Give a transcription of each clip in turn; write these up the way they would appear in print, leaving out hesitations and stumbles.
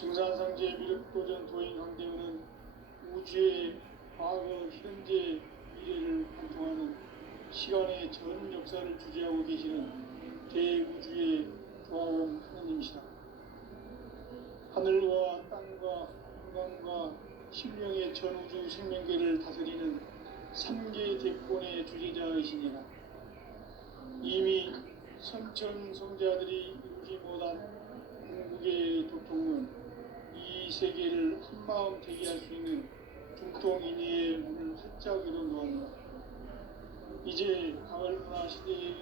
증산상제 미륵도전 도인 강대우는 우주의 과거, 현재, 미래를 관통하는 시간의 전 역사를 주재하고 계시는 대우주의 조화원 하느님이시다. 하늘과 땅과 한강과 신명의 전우주 생명계를 다스리는 삼계 대권의 주재자이시니라. 이미 선천성자들이 이루지 못한 궁극의 도통은 이 세계를 한마음 되게 할 수 있는 중통인의의 문을 활짝 열어놓았노라. 이제 가을문화 시대의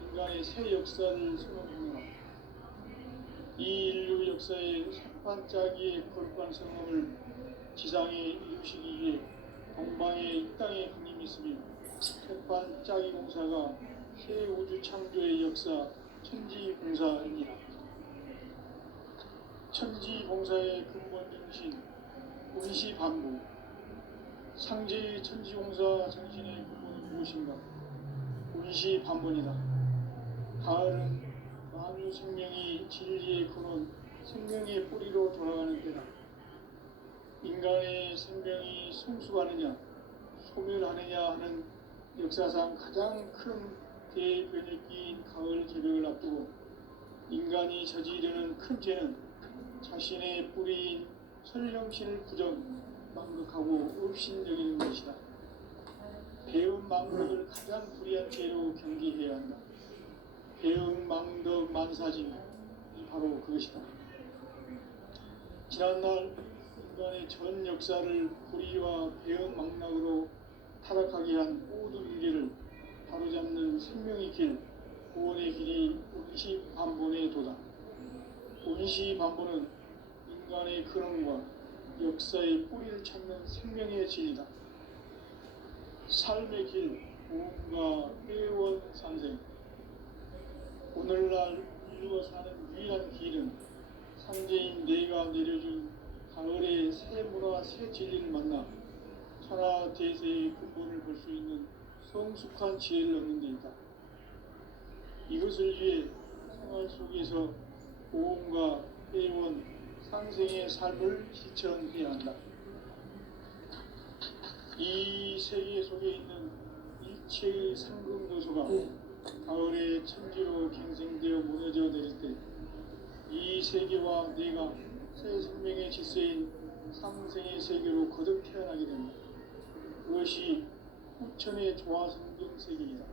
인간의 새 역사를 선언하노라. 이 인류 역사의 산반짜기의 거룩한 성함을 지상에 이루시기 위해 동방의 이 땅에 강림이 있으며 산반짜기 공사가 새 우주 창조의 역사 천지봉사입니다. 천지봉사의 근본 정신 운시반부. 상제의 천지공사 정신의 근본은 무엇인가? 운시반본이다. 가을은 만유 생명이 진리의 근원, 생명의 뿌리로 돌아가는 때다. 인간의 생명이 성숙하느냐, 소멸하느냐 하는 역사상 가장 큰 대변혁기인 가을 개벽을 앞두고 인간이 저지르는 큰 죄는 자신의 뿌리인 설령신을 망극하고 업신여기는 것이다. 배은 망덕을 가장 불의한 죄로 경계해야 한다. 배은 망덕 만사징이 바로 그것이다. 지난날 인간의 전 역사를 불의와 배은 망락으로 타락하게 한 모든 문제를 바로잡는 생명의 길, 구원의 길이 운시반본의 도다. 운시반본은 인간의 근원과 역사의 뿌리를 찾는 생명의 진리다. 삶의 길, 무언가 회원 상생. 오늘날 인류가 사는 유일한 길은 상제인 내가 내려준 가을의 새 문화, 새 진리를 만나 천하 대세의 근본을 볼 수 있는 성숙한 지혜를 얻는 데 있다. 이것을 위해 생활 속에서 보험과 회원, 상생의 삶을 실천해야 한다. 이 세계 속에 있는 일체의 상금도소가 가을의 천지로 갱생되어 무너져 내릴 때 이 세계와 내가 새 생명의 질서인 상생의 세계로 거듭 태어나게 됩니다. 그것이 후천의 조화성경 세계이다.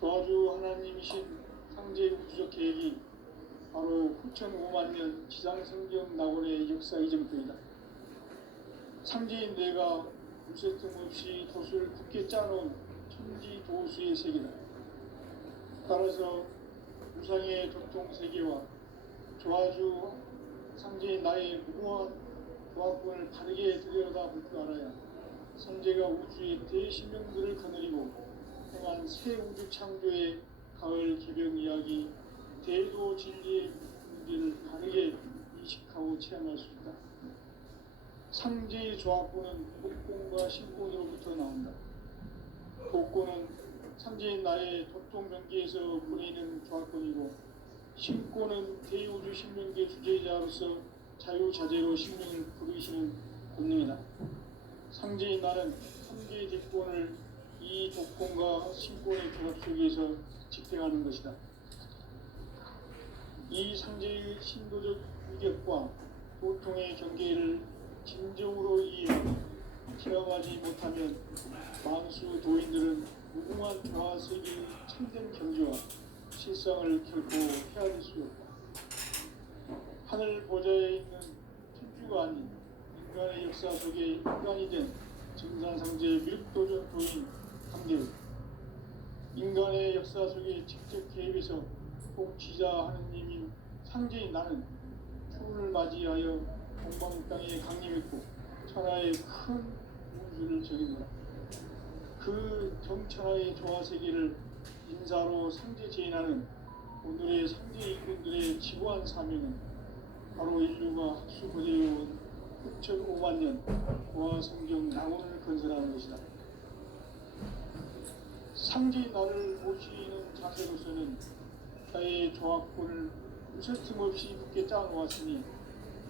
조화주 하나님이신 상제 우주적 계획이 바로 후천 5만년 지상성경 낙원의 역사 이전부이다. 상제인 내가 무쇠 틈없이 도수를 굳게 짜놓은 천지도수의 세계다. 따라서 우상의 도통세계와 조화주 상제인 나의 무모한 조합권을 바르게 들여다볼 줄 알아야 상제가 우주의 대신명들을 거느리고 행한 새 우주 창조의 가을 개벽 이야기 대도 진리의 문제를 바르게 인식하고 체험할 수 있다. 상제의 조합권은 복권과 신권으로부터 나온다. 복권은 상제인 나의 도통명계에서 보내는 조합권이고 신권은 대우주 신명계 주제자로서 자유자재로 신명을 부르시는 권능이다. 상제인 나는 상제의 대권을 이 조건과 신권의 조합 속에서 집행하는 것이다. 이 상제의 신도적 위격과 보통의 경계를 진정으로 이해하고 체험하지 못하면 만수 도인들은 무궁한 조화세계의 참된 경지와 실상을 결코 헤아릴 수 없다. 하늘 보좌에 있는 천주가 아닌 인간의 역사 속에 인간이 된 증산상제 미륵도전 도인 강대우. 인간의 역사 속에 직접 개입해서 통치자 하느님인 상제인 나는 초를 맞이하여 동방 땅에 강림했고 천하의 큰 우주를 정의노라. 그 정천하의 조화세계를 인사로 상제 제인하는 오늘의 상제 인군들의 지고한 사명은 바로 인류가 학수고대해온 9,500년 고화성경 낙원을 건설하는 것이다. 상제인 나를 모시는 자세로서는 나의 조합권을 무쇠틈 없이 굳게 짜놓았으니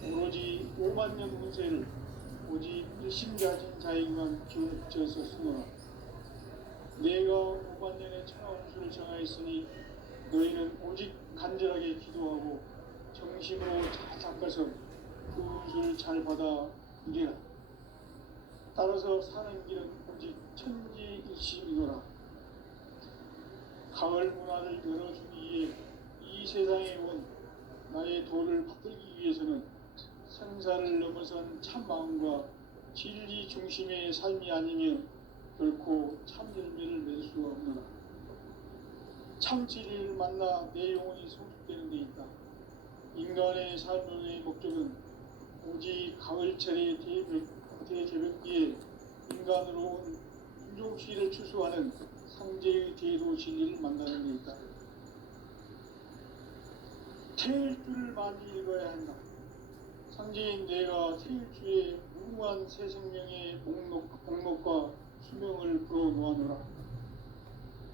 오로지 5만 년 운세를 오직 일심가진 자에게만 기울여서 쓰노라. 내가 5만 년의 천하운수를 정하였으니 너희는 오직 간절하게 기도하고 정심으로 잘 닦아서 그 운수를 잘 받아 이리라. 따라서 사는 길은 오직 천지일심이노라. 가을 문화를 열어주기 위해 이 세상에 온 나의 도를 받들기 위해서는 생사를 넘어선 참 마음과 진리 중심의 삶이 아니면 결코 참 열매를 맺을 수가 없노라. 참 진리를 만나 내 영혼이 성숙되는 데 있다. 인간의 삶의 목적은 오직 가을철의 대개벽기에 인간으로 온 인종시를 추수하는 상제의 대도 진리를 만나는 데 있다. 태일주를 많이 읽어야 한다. 상제인 내가 태일주의 무궁한 새 생명의 목록과 수명을 불어놓아노라.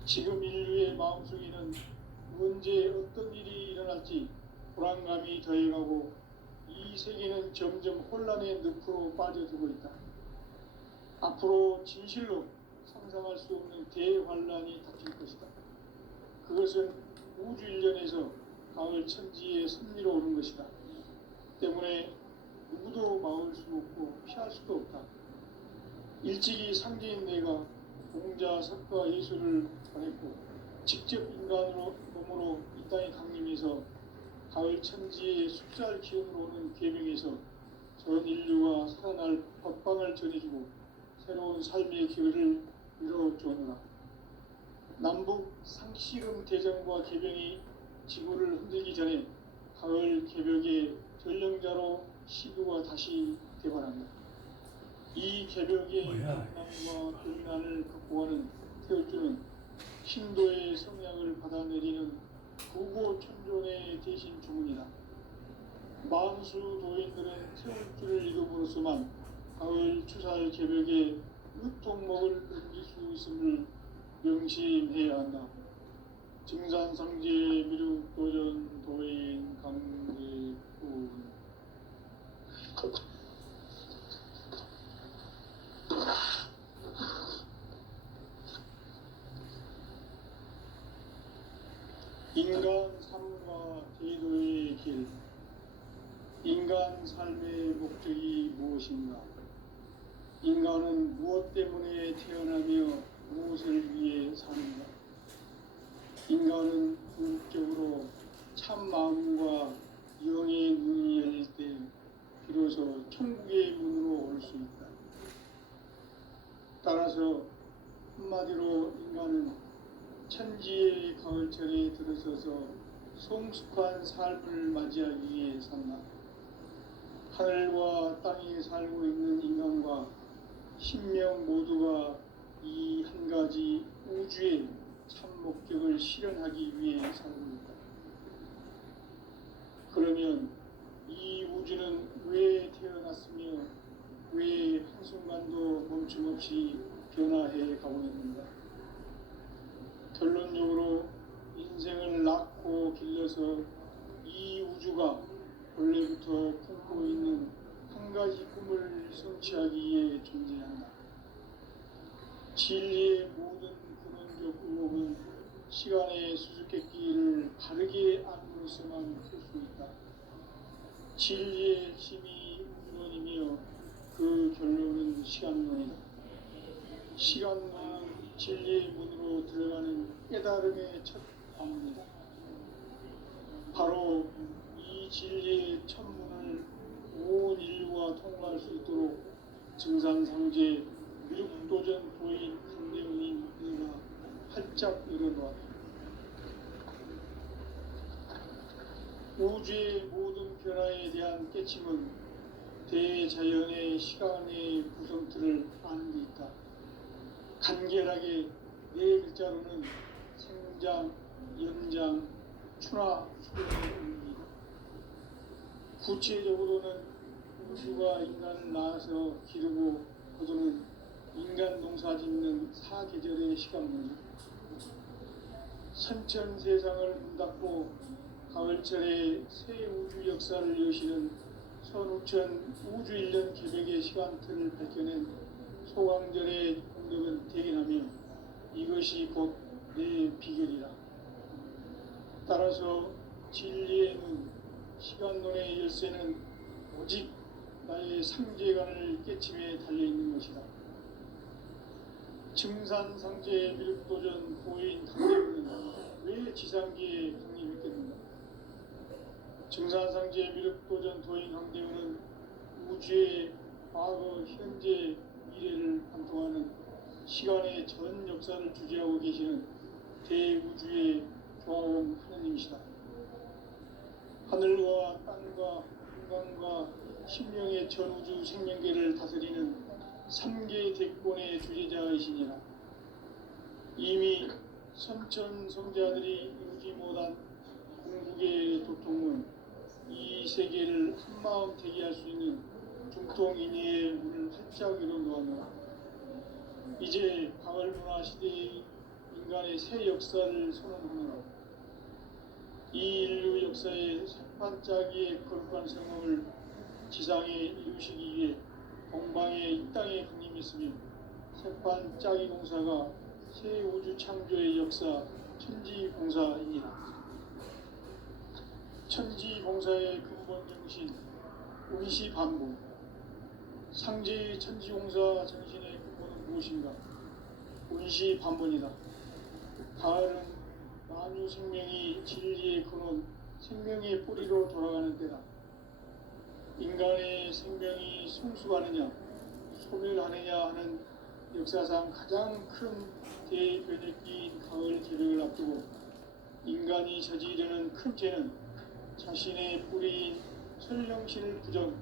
지금 인류의 마음속에는 언제 어떤 일이 일어날지 불안감이 더해가고 이 세계는 점점 혼란의 늪으로 빠져들고 있다. 앞으로 진실로 상상할 수 없는 대환란이 닥칠 것이다. 그것은 우주 일련에서 가을 천지의 섭리로 오는 것이다. 때문에 누구도 막을 수 없고 피할 수도 없다. 일찍이 상제인 내가 공자, 석가, 예술을 전했고 직접 인간으로 몸으로 이 땅에 강림해서 가을 천지의 숫살 기운으로 오는 계명에서 전 인류가 살아날 법방을 전해주고 새로운 삶의 기회를 이뤄주노라. 남북 상씨름 대전과 개병이 지구를 흔들기 전에 가을 개벽의 전령자로 시구가 다시 개발한다. 이 개벽의 강남과 등난을 극복하는 태울주는 신도의 성약을 받아내리는 구고천존의 대신 주문이다. 만수 도인들은 태울주를 읽음으로써만 가을 추살 개벽의 으통목을 넘길 수 있음을 명심해야 한다. 증산상제 미륵도전 도인 강대군. 인간 삶과 제도의 길. 인간 삶의 목적이 무엇인가? 인간은 무엇 때문에 태어나며 무엇을 위해 사는가? 인간은 궁극적으로 참 마음과 영의 눈이 열릴 때 비로소 천국의 문으로 올 수 있다. 따라서 한마디로 인간은 천지의 가을철에 들어서서 성숙한 삶을 맞이하기 위해 산다. 하늘과 땅에 살고 있는 인간과 신명 모두가 이 한 가지 우주의 참 목적을 실현하기 위해 살고 있다. 그러면 이 우주는 왜 태어났으며 왜 한순간도 멈춤없이 변화해 가고 있는가? 결론적으로 인생을 낳고 길러서 이 우주가 원래부터 품고 있는 한 가지 꿈을 성취하기 위해 존재한다. 진리의 모든 근원적 의혹은 시간의 수수께끼를 바르게 안으로서만 풀 수 있다. 진리의 힘이 우주론이며 그 결론은 시간론이다. 시간론은 진리의 문으로 들어가는 깨달음의 첫 방문이다. 바로 이 진리의 첫 문을 온 인류가 통과할 수 있도록 증산상제 미륵도전 도인 강대훈인 내가 활짝 열어놓았다. 우주의 모든 변화에 대한 깨침은 대자연의 시간의 구성틀을 아는 데 있다. 간결하게 네 글자로는 생장, 연장, 추나, 수령의 의미이다. 구체적으로는 우주가 인간을 낳아서 기르고 거두는 인간 농사 짓는 사계절의 시간문이다. 선천 세상을 문닫고 가을철에 새 우주 역사를 여시는 선우천 우주일년 개벽의 시간틀을 밝혀낸 소강절의 공덕은 대견하며 이것이 곧 내 비결이라. 따라서 진리의 문, 시간론의 열쇠는 오직 나의 상제관을 깨침에 달려있는 것이다. 증산상제 미륵도전 도인 강림은 왜 지상기에 강림했겠는가? 증산상제 미륵도전 도인 강림은 우주의 과거, 현재, 미래를 관통하는 시간의 전 역사를 주재하고 계시는 대우주의 조화원 하느님이시다. 하늘과 땅과 인간과 신명의 전우주 생명계를 다스리는 3개 대권의 주제자이시니라. 이미 선천성자들이 이루지 못한 궁극의 도통은 이 세계를 한마음 대기할 수 있는 중통인의의 문을 활짝 열어놓았노라. 이제 가을문화 시대의 인간의 새 역사를 선언하노라. 이 인류 역사의 새반짝이의 거룩한 성공을 지상에 이루시기 위해 동방의 이 땅에 강림했으며 새반짝이 공사가 새 우주 창조의 역사 천지공사이니라. 천지공사의 근본 정신 운시반복. 상제의 천지공사 정신의 근본은 무엇인가? 운시반본이다. 가을은 만유 생명이 진리의 근원, 생명의 뿌리로 돌아가는 때다. 인간의 생명이 성숙하느냐, 소멸하느냐 하는 역사상 가장 큰 대변혁기인 가을 개벽을 앞두고 인간이 저지르는 큰 죄는 자신의 뿌리인 설령신을 부정,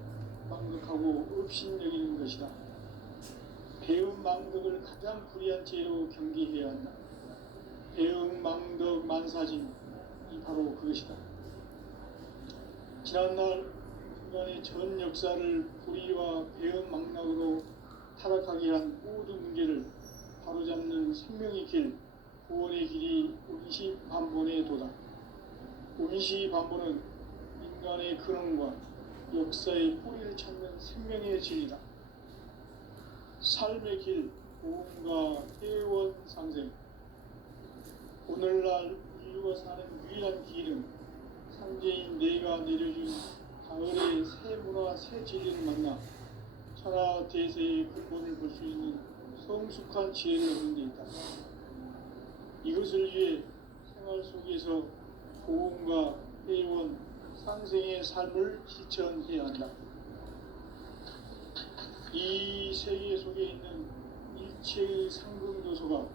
망극하고 업신여기는 것이다. 배움 망덕을 가장 불의한 죄로 경계해야 한다. 배움 망덕 만사진이 바로 그것이다. 지난날 인간의 전 역사를 불의와 배움 망락으로 타락하게 한 모든 문제를 바로잡는 생명의 길, 구원의 길이 운시반본의 도다. 운시반본은 인간의 근원과 역사의 뿌리를 찾는 생명의 진리다. 삶의 길, 고음과 회원 상생. 오늘날 인류가 사는 유일한 길은 상제인 내가 내려준 가을의 새 문화, 새 진리를 만나 천하 대세의 근본을 볼 수 있는 성숙한 지혜를 얻는 데 있다. 이것을 위해 생활 속에서 고음과 회원, 상생의 삶을 실천해야 한다. 이 세계 속에 있는 일체의 상금 요소가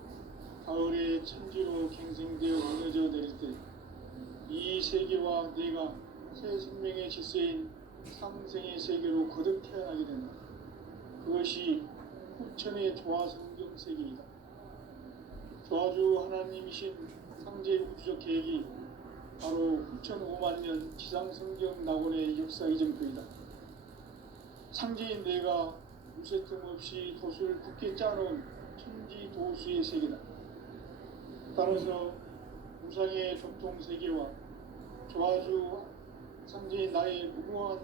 가을의 천지로 갱생되어 무너져 내릴 때 이 세계와 내가 새 생명의 질서인 상생의 세계로 거듭 태어나게 된다. 그것이 후천의 조화성경 세계이다. 조화주 하나님이신 상제 우주적 계획이 바로 후천 5만년 지상성경 낙원의 역사 이전표이다. 상제인 내가 무쇠틈 없이 도수를 굳게 짜놓은 천지 도수의 세계다. 따라서 무상의 조통세계와 조화주 상제인 나의 무모한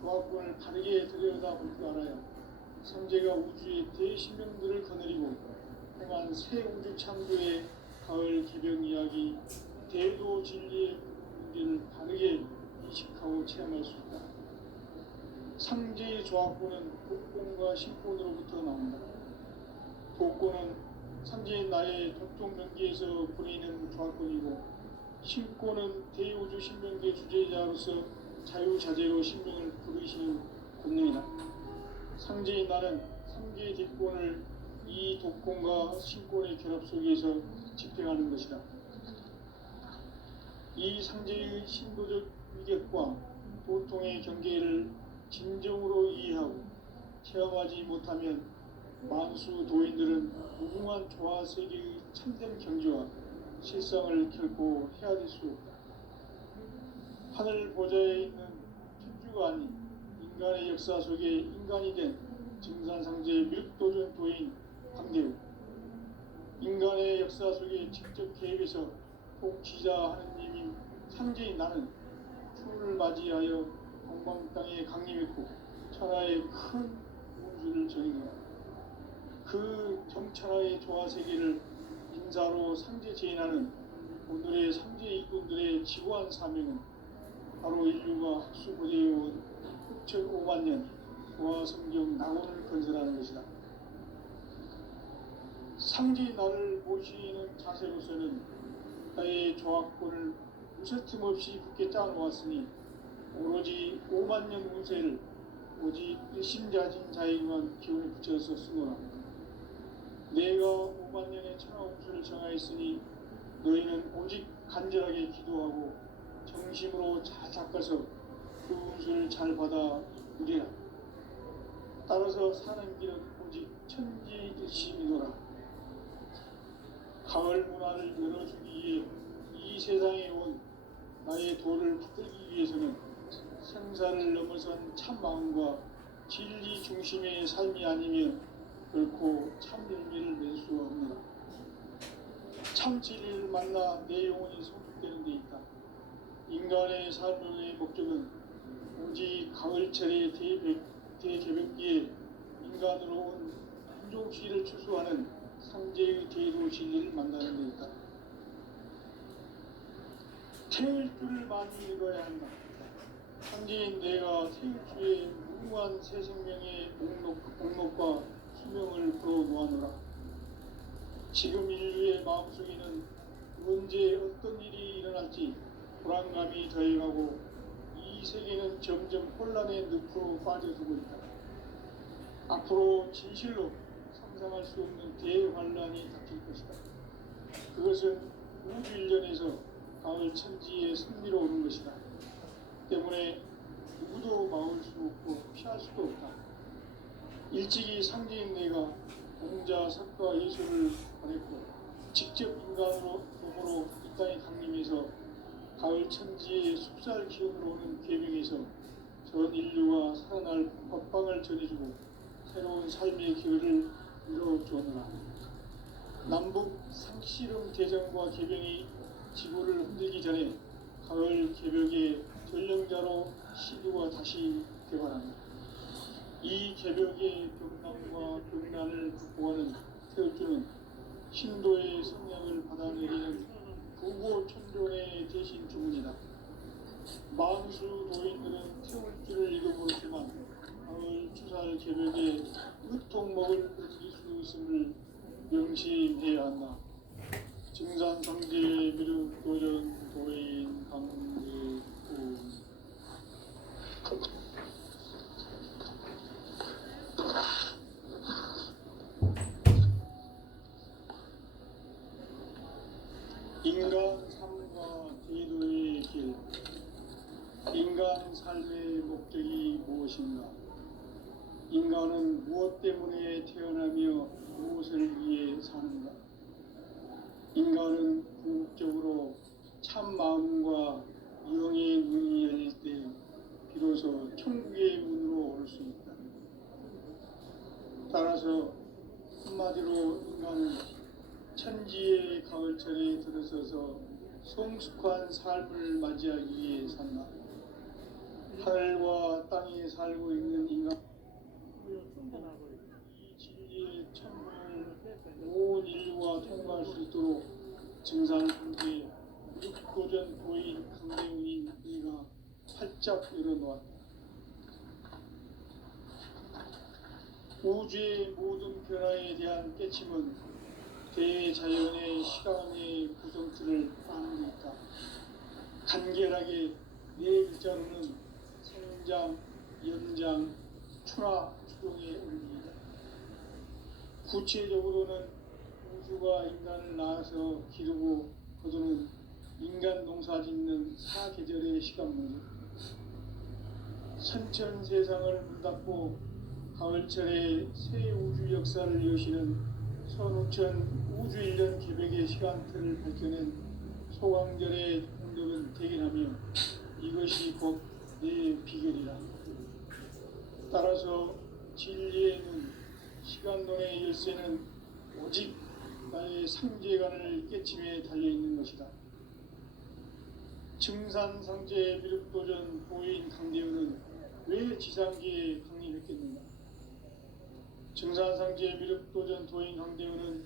조합권을 바르게 들여다볼 줄 알아야 상제가 우주의 대신명들을 거느리고 행한 새 우주 창조의 가을 개벽 이야기, 대도 진리의 문제를 바르게 인식하고 체험할 수 있다. 상제의 조합권은 독권과 신권으로부터 나온다. 독권은 상제인 나의 독종명기에서 보내는 조합권이고, 신권은 대우주 신명계 주제자로서 자유자재로 신명을 부르시는 권능이다. 상제인 나는 3개의 뒷권을 이 독권과 신권의 결합 속에서 집행하는 것이다. 이 상제의 신도적 위격과 도통의 경계를 진정으로 이해하고 체험하지 못하면 만수 도인들은 무궁한 조화 세계의 참된 경지와 실상을 결코 헤아릴 수 없다. 하늘 보좌에 있는 천주가 아닌 인간의 역사 속에 인간이 된 증산상제 미륵도전 도인 강대우, 인간의 역사 속에 직접 개입해서 통치자 하느님인 상제인 나는春을 맞이하여 동방 땅에 강림했고 천하의 큰 운수를 전이노라. 그 정천하의 조화세계를 인사로 상제 제인하는 오늘의 상제 일꾼들의 지고한 사명은 바로 인류가 학수고대해온 6,500만 년 조화성경 낙원을 건설하는 것이다. 상제 나를 모시는 자세로서는 나의 조합권을 무쇠틈 없이 굳게 짜놓았으니 오로지 5만 년 운세를 오직 일심자진 자에게만 기운을 붙여서 쓰노라. 내가 5만 년의 천하 운수를 정하였으니 너희는 오직 간절하게 기도하고 정심으로 잘 닦아서 그 운수를 잘 받아 누리라. 따라서 사는 길은 오직 천지일심이노라. 가을 문화를 열어주기 위해 이 세상에 온 나의 도를 붙들기 위해서는 생사를 넘어선 참 마음과 진리 중심의 삶이 아니면 결코 참 열매를 맺을 수가 없느라. 참 진리를 만나 내 영혼이 성숙되는 데 있다. 인간의 삶의 목적은 오직 가을철의 대개벽기에 인간으로 온 인종시를 추수하는 상제의 제도 진리를 만나는 데 있다. 태울 줄을 많이 읽어야 한다. 상제인 내가 태울 주의 무궁한 새 생명의 목록과 수명을 풀어놓아노라. 지금 인류의 마음속에는 언제 어떤 일이 일어날지 불안감이 더해가고 이 세계는 점점 혼란의 늪으로 빠져들고 있다. 앞으로 진실로 상상할 수 없는 대환란이 닥칠 것이다. 그것은 우주 일련에서 가을 천지의 승리로 오는 것이다. 때문에 누구도 막을 수 없고 피할 수도 없다. 일찍이 상제인 내가 공자, 석가, 예수를 보냈고 직접 인간으로 몸으로 이 땅에 강림해서 가을 천지의 숲살 기운으로 오는 계명에서 전 인류가 살아날 법방을 전해주고 새로운 삶의 기회를 이뤄주었노라. 남북 상씨름 대전과 개병이 지구를 흔들기 전에 가을 개벽의 전령자로 시류가 다시 개발합니다. 이 개벽의 병난과 병난을 극복하는 태울주는 신도의 성령을 받아내리는 부고천존의 대신 주문이다. 만수 도인들은 태울주를 읽어보았지만 가을 추살 개벽에 으통먹을 얻을 수 있음을 명심해야 한다. 증산상제 미륵도전 도인 강제구 인간 삶과 제도의 길. 인간 삶의 목적이 무엇인가? 인간은 무엇 때문에 태어나며 무엇을 위해 사는가? 인간은 궁극적으로 참 마음과 영의 눈이 열릴 때 비로소 천국의 문으로 올 수 있다. 따라서 한마디로 인간은 천지의 가을철에 들어서서 성숙한 삶을 맞이하기 위해 산다. 하늘과 땅에 살고 있는 인간, 이 진리의 천문을 온 인류가 통과할 수 있도록 증산상제 육도전 도인 강대훈인 이가 활짝 열어놓았다. 우주의 모든 변화에 대한 깨침은 대자연의 시간의 구성틀을 아는 데 있다. 간결하게 네 글자로는 생장, 연장, 추나, 추동의 원리이다. 구체적으로는 우주가 인간을 낳아서 기르고 거두는 인간 농사 짓는 사계절의 시간 문제, 선천 세상을 문닫고 가을철에 새 우주 역사를 여시는 선우천 우주일년 개벽의 시간틀을 밝혀낸 소강절의 공덕은 대견하며 이것이 곧 내 비결이라. 따라서 진리의 눈, 시간론의 열쇠는 오직 나의 상제관을 깨침에 달려있는 것이다. 증산상제 미륵도전 보인 강대우는 지상기에 강림했겠는가. 증산상제 미륵도전 도인 강대우는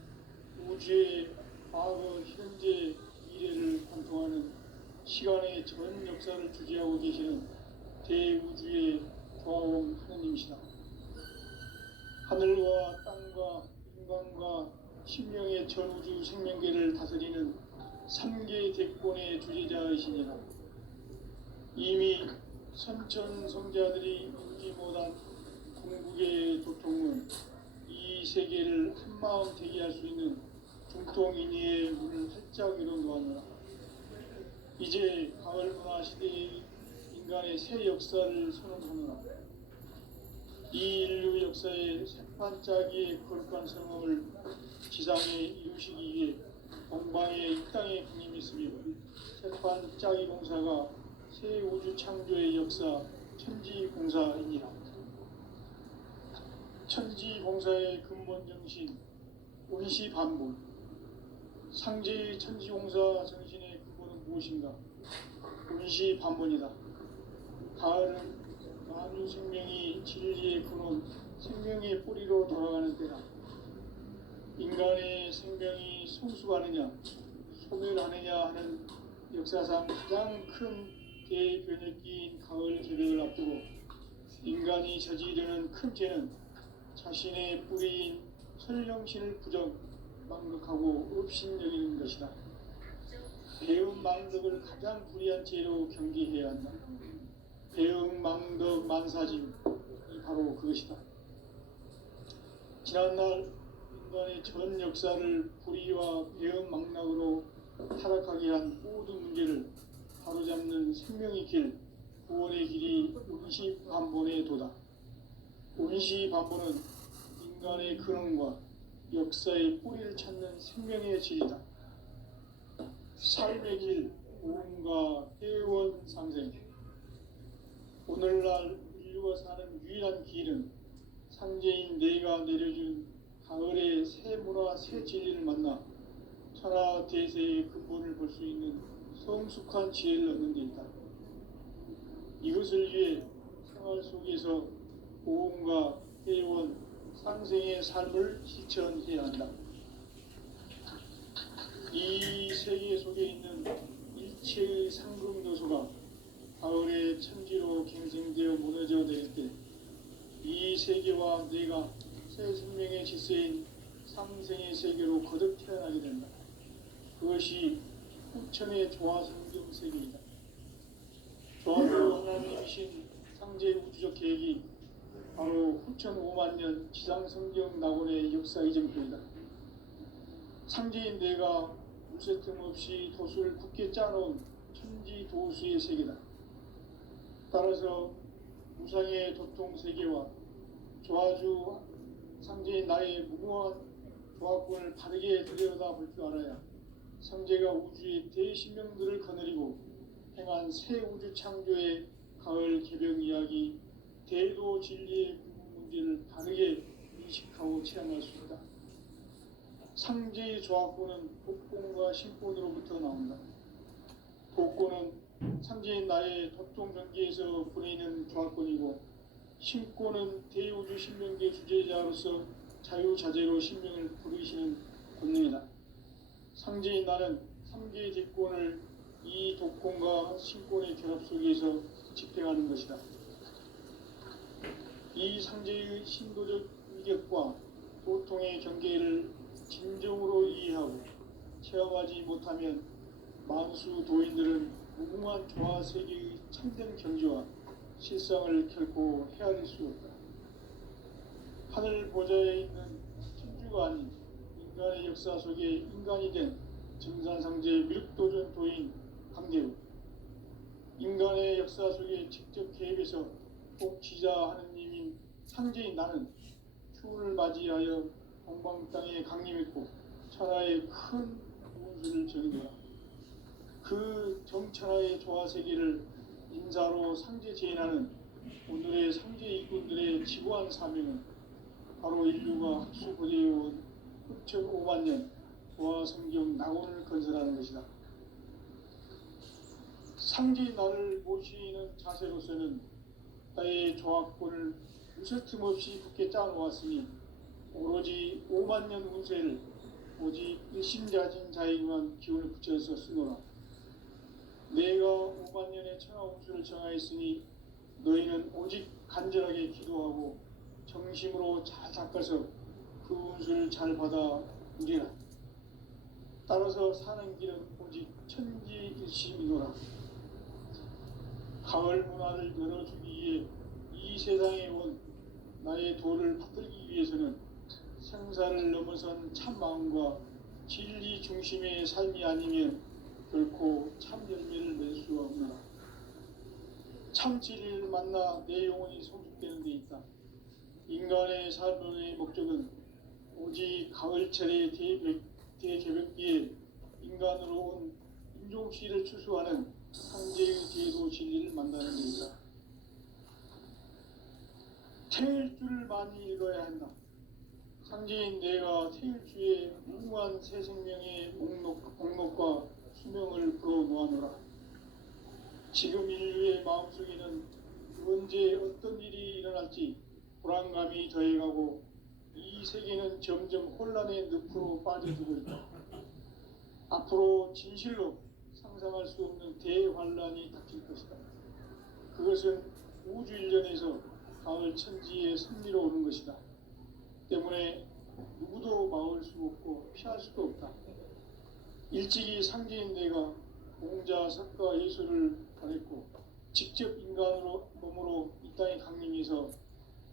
우주의 과거, 현재, 미래를 관통하는 시간의 전 역사를 주재하고 계시는 대우주의 조화원 하느님이시다. 하늘과 땅과 인간과 신명의 전우주 생명계를 다스리는 삼계 대권의 주재자이시니라. 이미 선천성자들이 인지 못한 궁극의 도통은 이 세계를 한마음 되게 할 수 있는 중통인의의 문을 활짝 열어놓았노라. 이제 가을 문화 시대의 인간의 새 역사를 선언하노라. 이 인류 역사의 새판짜기의 거룩한 성함을 지상에 이루시기 위해 동방의 이 땅에 강림했으며 새판짜기 공사가 새 우주 창조의 역사 천지공사이니라. 천지공사의 근본 정신 원시반복. 상제의 천지공사 정신의 근본은 무엇인가? 원시반복이다. 가을은 만유 생명이 진리의 근원, 생명의 뿌리로 돌아가는 때다. 인간의 생명이 성숙하느냐, 소멸하느냐 하는 역사상 가장 큰 대변혁기인 가을 개벽을 앞두고 인간이 저지르는 큰 죄는 자신의 뿌리인 설령신을 부정, 망극하고 업신여기는 것이다. 배움 망덕을 가장 불의한 죄로 경계해야 한다. 배움 망덕 만사짐이 바로 그것이다. 지난날 인간의 전 역사를 불의와 배움 망락으로 타락하게 한 모든 문제를 바로잡는 생명의 길, 구원의 길이 원시반본의 도다. 원시반본은 인간의 근원과 역사의 뿌리를 찾는 생명의 질이다. 삶의 길, 오음과 회원 상생. 오늘날 인류가 사는 유일한 길은 상제인 내가 내려준 가을의 새 문화, 새 진리를 만나 천하 대세의 근본을 볼 수 있는 성숙한 지혜를 얻는 데 있다. 이것을 위해 생활 속에서 오음과 회원, 상생의 삶을 실천해야 한다. 이 세계 속에 있는 일체의 상금 요소가 가을의 천지로 갱생되어 무너져 내릴 때 이 세계와 내가 새 생명의 질서인 상생의 세계로 거듭 태어나게 된다. 그것이 후천의 조화성경 세계이다. 조화로 하나님이신 상제 우주적 계획이 바로 후천 5만 년 지상성경 낙원의 역사 이정표이다. 상제인 내가 무쇠틈 없이 도수를 굳게 짜놓은 천지 도수의 세계다. 따라서 무상의 도통 세계와 조화주 상제인 나의 무궁한 조화권을 바르게 들여다볼 줄 알아야 상제가 우주의 대신명들을 거느리고 행한 새 우주 창조의 가을 개벽 이야기, 대도 진리의 궁극 문제를 바르게 인식하고 체험할 수 있다. 상제의 조화권은 복권과 신권으로부터 나온다. 복권은 상제인 나의 도통 경계에서 보내는 조화권이고, 신권은 대우주 신명계 주제자로서 자유자재로 신명을 부르시는 권능이다. 상제인 나는 3개의 대권을 이 독권과 신권의 결합 속에서 집행하는 것이다. 이 상제의 신도적 위력과 도통의 경계를 진정으로 이해하고 체험하지 못하면 만수 도인들은 무궁한 조화 세계의 참된 경지와 실상을 결코 헤아릴 수 없다. 하늘 보좌에 있는 천주가 아닌 인간의 역사 속에 인간이 된 증산상제 미륵도전 도인 강대우. 인간의 역사 속에 직접 개입해서 복지자 하느님인 상제인 나는 추운을 맞이하여 동방 땅에 강림했고 천하의 큰 운수를 전이노라. 그 정천하의 조화 세계를 인사로 상제 제인하는 오늘의 상제 일꾼들의 지고한 사명은 바로 인류가 학수고대해온 후천 5만 년 조화 성경 낙원을 건설하는 것이다. 상제 나를 모시는 자세로서는 나의 조합권을 무설틈 없이 굳게 짜놓았으니 오로지 5만 년 운세를 오직 일심자진 자에게만 기운을 붙여서 쓰노라. 내가 5만 년의 천하 운수를 정하였으니 너희는 오직 간절하게 기도하고 정심으로 잘 닦아서 그 운수를 잘 받아 누리라. 따라서 사는 길은 오직 천지일심이노라. 가을 문화를 열어주기 위해 이 세상에 온 나의 도를 받들기 위해서는 생사를 넘어선 참 마음과 진리 중심의 삶이 아니면 결코 참 열매를 맺을 수가 없노라. 참 진리를 만나 내 영혼이 성숙되는 데 있다. 인간의 삶의 목적은 오직 가을철의 대개벽기에 인간으로 온 인종씨를 추수하는 상제의 대도 진리를 만나는 데 있다. 태일주를 많이 읽어야 한다. 상제인 내가 태일주의 무궁한 새 생명의 목록과 수명을 불어놓아노라. 지금 인류의 마음속에는 언제 어떤 일이 일어날지 불안감이 더해가고 이 세계는 점점 혼란의 늪으로 빠져들고 있다. 앞으로 진실로 상상할 수 없는 대환란이 닥칠 것이다. 그것은 우주 일련에서 가을 천지의 승리로 오는 것이다. 때문에 누구도 막을 수 없고 피할 수도 없다. 일찍이 상제인 내가 공자, 석가, 예술을 가렸고 직접 인간으로 몸으로 이 땅에 강림해서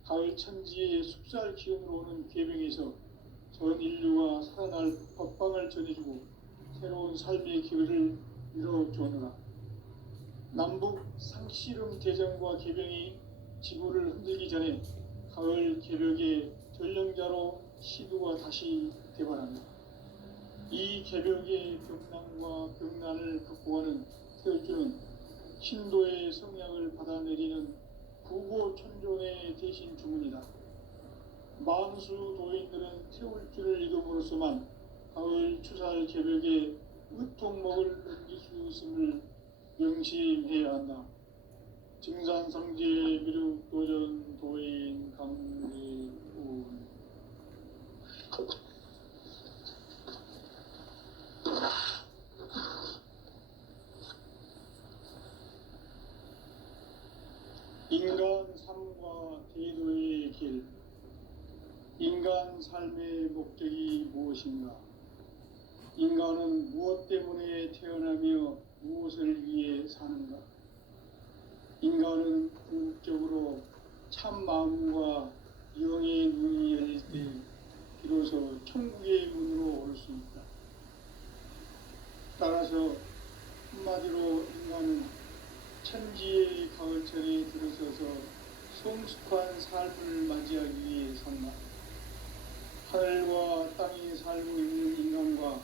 가을 천지의 숲살 기운으로 오는 계명에서 전 인류가 살아날 법방을 전해주고 새로운 삶의 기회를 이뤄주느라. 남북 상씨름 대전과 계병이 지구를 흔들기 전에 가을 개벽의 전령자로 시두가 다시 대발한다. 이 개벽의 병난과 병난을 극복하는 태울주는 신도의 성향을 받아내리는 구고천존의 대신 주문이다. 만수 도인들은 태울주를 이름으로서만 가을 추살 개벽의 의통목을 넘길 수 있음을 명심해야 한다. 증산성제 미륵도전 도인 강대운. 인간 삶과 대도의 길. 인간 삶의 목적이 무엇인가? 인간은 무엇 때문에 태어나며 무엇을 위해 사는가? 인간은 궁극적으로 참 마음과 영의 눈이 열릴 때 비로소 천국의 문으로 올 수 있다. 따라서 한마디로 인간은 천지의 가을철에 들어서서 성숙한 삶을 맞이하기 위해 산다. 하늘과 땅에 살고 있는 인간과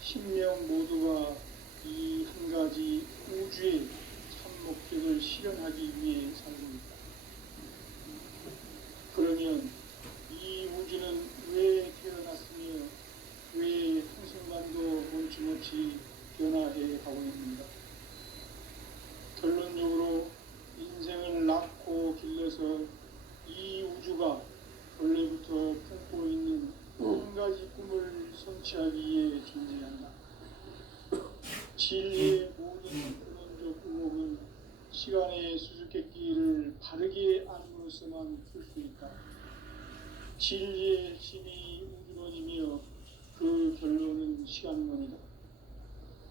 신명 모두가 이 한 가지 우주의 참 목적을 실현하기 위해 살고 있다. 그러면 이 우주는 왜 태어났으며 왜 한순간도 멈춤없이 변화해 가고 있는가? 결론적으로 인생을 낳고 길러서 이 우주가 원래부터 품고 있는 한 가지 꿈을 성취하기 위해 존재한다. 진리의 모든 근원적 의혹은 시간의 수수께끼를 바르게 알므로서만 풀 수 있다. 진리의 핵심이 우주론이며 그 결론은 시간론이다.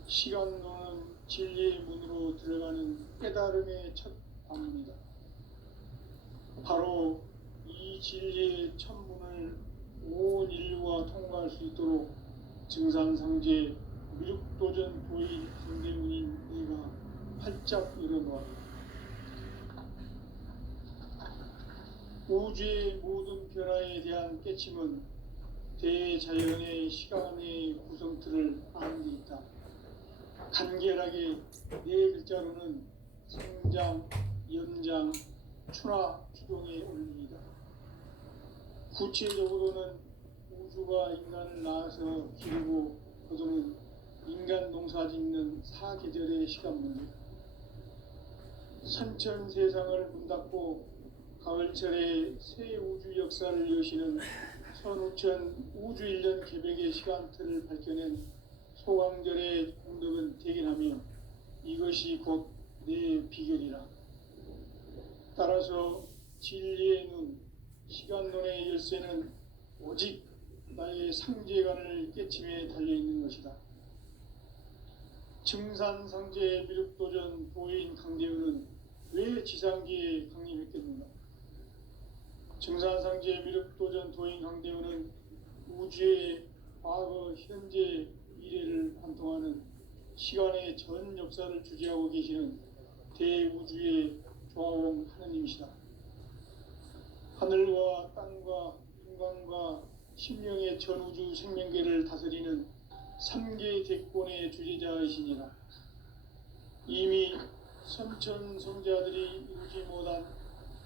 시간론은 진리의 문으로 들어가는 깨달음의 첫 관문이다. 바로 이 진리의 첫 문을 온 인류가 통과할 수 있도록 증산성제 미륵도전 도인 강대문인 네가 활짝 열어놓아. 우주의 모든 변화에 대한 깨침은 대자연의 시간의 구성틀을 아는 데 있다. 간결하게 네 글자로는 생장, 연장, 추나, 추동의 원리이다. 구체적으로는 우주가 인간을 낳아서 기르고 거두는 인간 농사 짓는 사계절의 시간 문제다. 산천 세상을 문닫고 가을철에 새 우주 역사를 여시는 선우천 우주일년 개백의 시간틀을 밝혀낸 소강절의 공덕은 대견하며 이것이 곧 내 비결이라. 따라서 진리의 눈, 시간론의 열쇠는 오직 나의 상제관을 깨침에 달려있는 것이다. 증산상제 미륵도전 도인 강대우는 왜 지상기에 강림했겠는가? 증산상제 미륵도전 도인 강대우는 우주의 과거, 현재, 미래를 관통하는 시간의 전 역사를 주재하고 계시는 대우주의 조화원 하느님이시다. 하늘과 땅과 인간과 심령의 전우주 생명계를 다스리는 3계 대권의 주재자이시니라. 이미 선천성자들이 이루지 못한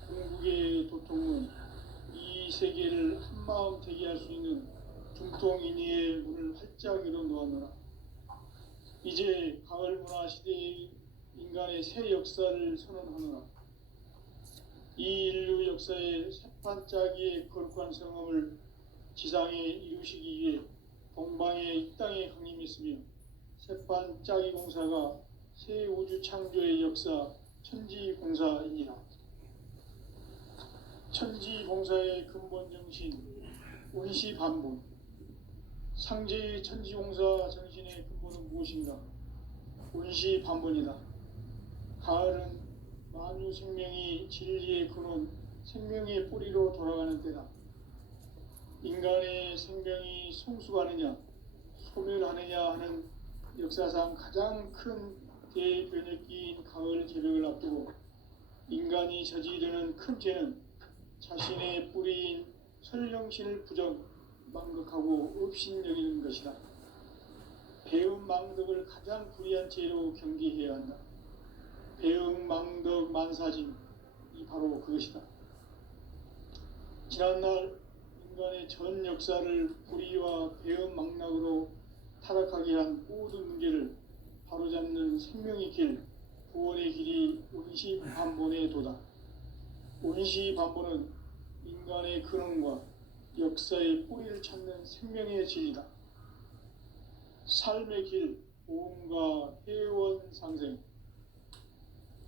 궁극의 도통은 이 세계를 한마음 되게 할 수 있는 중통인의의 문을 활짝 열어 놓았노라. 이제 가을 문화 시대의 인간의 새 역사를 선언하노라. 이 인류 역사의 새판짜기의 거룩한 성함을 지상에 이루시기 위해 동방의 이 땅에 강림했으며 새판짜기 공사가 새 우주 창조의 역사 천지공사이니라. 천지공사의 근본 정신 운시반본. 상제의 천지공사 정신의 근본은 무엇인가? 운시반본이다. 가을은 만유 생명이 진리의 근원, 생명의 뿌리로 돌아가는 때다. 인간의 생명이 성숙하느냐, 소멸하느냐 하는 역사상 가장 큰 대변혁기인 가을 개벽을 앞두고 인간이 저지르는 큰 죄는 자신의 뿌리인 설령신을 부정, 망극하고 업신여기는 것이다. 배움 망덕을 가장 불의한 죄로 경계해야 한다. 배움 망덕 만사짐이 바로 그것이다. 지난날 인간의 전 역사를 불의와 배움 망락으로 타락하게 한 모든 문제를 바로잡는 생명의 길, 구원의 길이 운시반본의 도다. 운시반본은 인간의 근원과 역사의 뿌리를 찾는 생명의 진리다. 삶의 길, 보험과 회원 상생.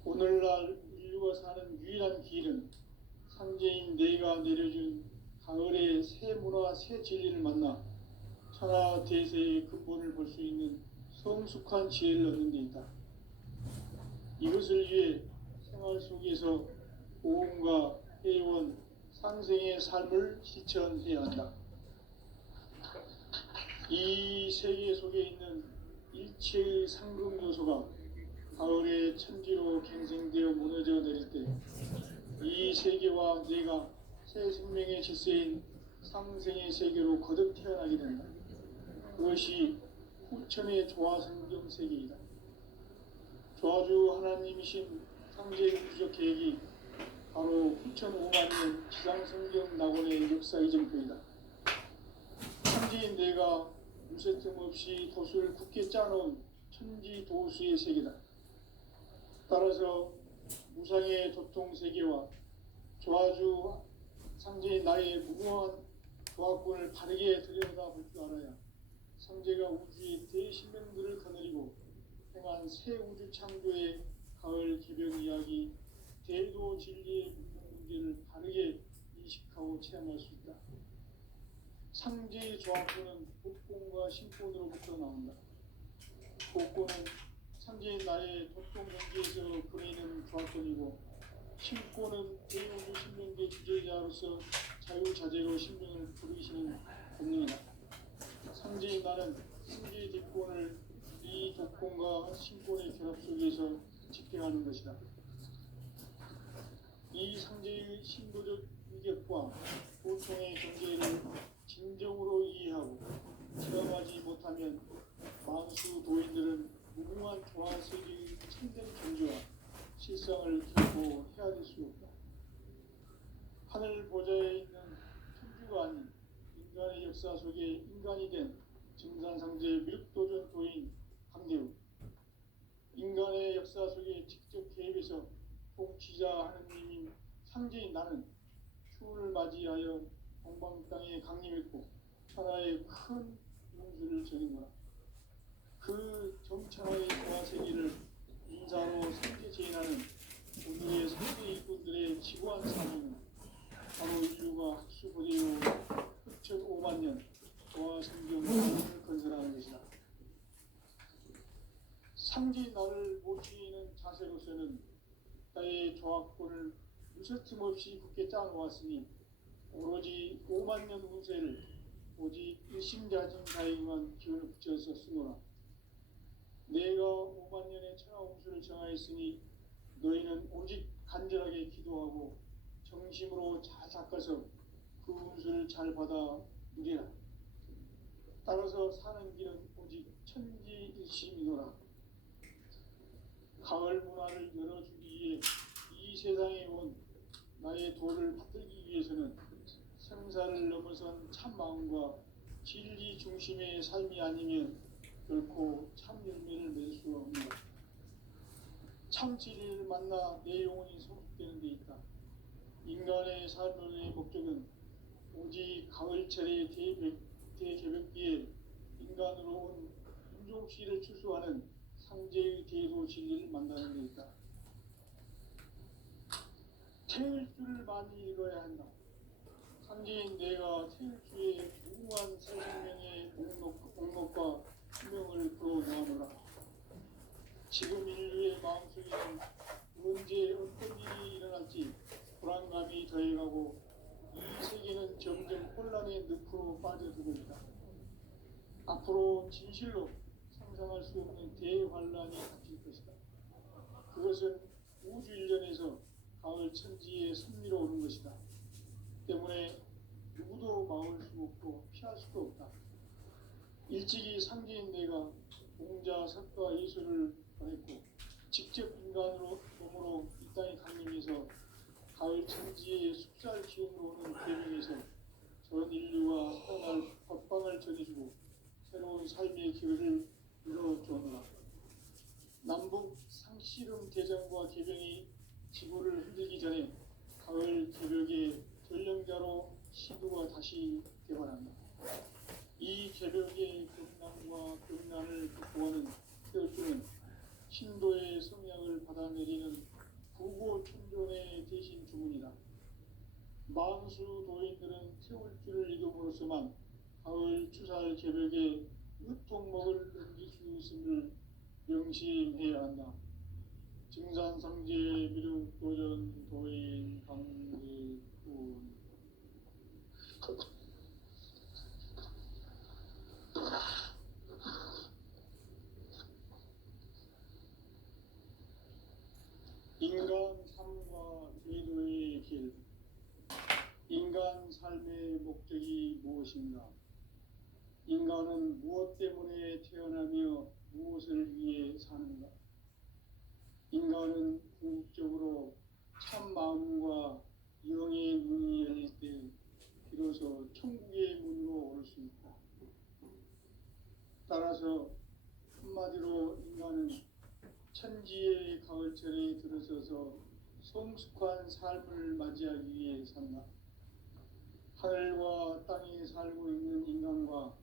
오늘날 인류가 사는 유일한 길은 상제인 내가 내려준 가을의 새 문화, 새 진리를 만나 천하 대세의 근본을 볼 수 있는 성숙한 지혜를 얻는 데 있다. 이것을 위해 생활 속에서 보험과 회원, 상생의 삶을 실천해야 한다. 이 세계 속에 있는 일체의 상금 요소가 가을의 천지로 갱생되어 무너져 내릴 때 이 세계와 내가 새 생명의 질서인 상생의 세계로 거듭 태어나게 된다. 그것이 후천의 조화성경 세계이다. 조화주 하나님이신 상제의 우주적 계획이 바로 후천 5만년 지상성경 낙원의 역사 이정표이다. 상제인 내가 무쇠틈 없이 도수를 굳게 짜놓은 천지도수의 세계다. 따라서 무상의 도통 세계와 조화주 상제인 나의 무궁한 조화권을 바르게 들여다 볼 줄 알아야 상제가 우주의 대신명들을 거느리고 행한 새 우주 창조의 가을 개벽 이야기, 대도 진리의 문제를 바르게 인식하고 체험할 수 있다. 상제의 조화권은 복권과 신권으로부터 나온다. 복권은 상제인 나의 도통 경계에서 보내는 조화권이고, 신권은 대우주 신명계 주제자로서 자유자재로 신명을 부르시는 본능이다. 상제인 나는 상제의 뒷권을 이 독권과 신권의 결합 속에서 집행하는 것이다. 이 상제의 신도적 위격과 보통의 경계를 진정으로 이해하고 체험하지 못하면 만수 도인들은 무궁한 조화세계의 참된 존재와 실상을 결코 헤아릴 수 없다. 하늘 보좌에 있는 천주가 아닌 인간의 역사 속에 인간이 된 증산상제 미륵도전 도인 강대우. 인간의 역사 속에 직접 개입해서 하느님인 상제인 나는 추운을 맞이하여 동방 땅에 강림했고 천하의 큰 용수를 전했노라. 그 정천하의 보아세기를 인사로 상제 제인하는 오늘의 상제 일꾼들의 지고한 사명은 바로 인류가 학수고대로 흑천 5만 년 보아 성경을 건설하는 것이다. 상제인 나를 모시는 자세로서는 나의 조합권을 무서틈 없이 굳게 짜놓았으니 오로지 5만 년 운세를 오직 일심자진 자에게만 기운을 붙여서 쓰노라. 내가 5만 년의 천하 운수를 정하였으니 너희는 오직 간절하게 기도하고 정심으로 잘 닦아서 그 운수를 잘 받아 누리라. 따라서 사는 길은 오직 천지일심이노라. 가을 문화를 열어주기 위해 이 세상에 온 나의 도를 받들기 위해서는 생사를 넘어선 참 마음과 진리 중심의 삶이 아니면 결코 참 열매를 맺을 수가 없노라. 참 진리를 만나 내 영혼이 성숙되는 데 있다. 인간의 삶의 목적은 오직 가을철의 대개벽기에 인간으로 온 윤종씨를 추수하는 상제의 대도 진리를 만나는 데 있다. 태일 줄을 많이 읽어야 한다. 상제인 내가 태일주의 무궁한 새 생명의 목록과 수명을 풀어놓아노라. 지금 인류의 마음속에는 언제 어떤 일이 일어날지 불안감이 더해가고 이 세계는 점점 혼란의 늪으로 빠져들고 있다. 앞으로 진실로 상상할 수 없는 대환란이 닥칠 것이다. 그것은 우주 일련에서 가을 천지의 섭리로 오는 것이다. 때문에 누구도 막을 수 없고 피할 수도 없다. 일찍이 상제인 내가 공자, 석가, 예수를 보냈고 직접 인간으로 몸으로 이 땅에 강림해서 가을 천지의 숲살 기운으로 오는 계명에서 전 인류가 태어날 법방을 전해주고 새로운 삶의 기회를 이뤄주었노라. 남북 상씨름 대장과 개병이 지구를 흔들기 전에 가을 개벽의 전령자로 시도가 다시 개발한다. 이 개벽의 경남과 경난을 극복하는 태울주는 신도의 성약을 받아내리는 부고충존의 대신 주문이다. 만수 도인들은 태울주를 이름으로서만 가을 추살 개벽에 으통목을 넘길 수 있음을 명심해야 한다. 증산상제 미륵 도전 도인 강제군 인간 삶과 제도의 길. 인간 삶의 목적이 무엇인가? 인간은 무엇 때문에 태어나며 무엇을 위해 사는가? 인간은 궁극적으로 참 마음과 영의 문이 열릴 때 비로소 천국의 문으로 올 수 있다. 따라서 한마디로 인간은 천지의 가을철에 들어서서 성숙한 삶을 맞이하기 위해 산다. 하늘과 땅에 살고 있는 인간과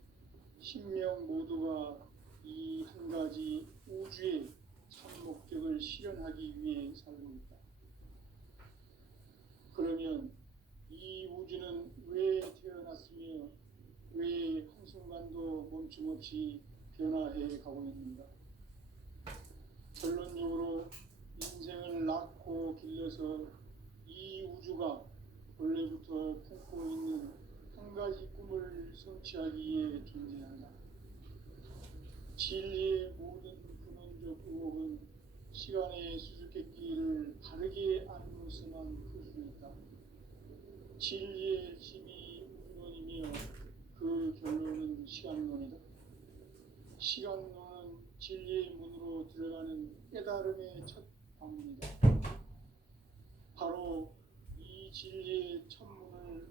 신명 모두가 이 한 가지 우주의 참 목적을 실현하기 위해 살고 있다. 그러면 이 우주는 왜 태어났으며 왜 한순간도 멈춤없이 변화해 가고 있는가? 결론적으로 인생을 낳고 길러서 이 우주가 원래부터 품고 있는 한 가지 꿈을 성취하기 위해 존재한다. 진리의 모든 근원적 의혹은 시간의 수수께끼를 바르게 알므로서만 풀 수 있다. 진리의 핵심이 우주론이며 그 결론은 시간론이다. 시간론은 진리의 문으로 들어가는 깨달음의 첫 방문이다. 바로 이 진리의 첫문을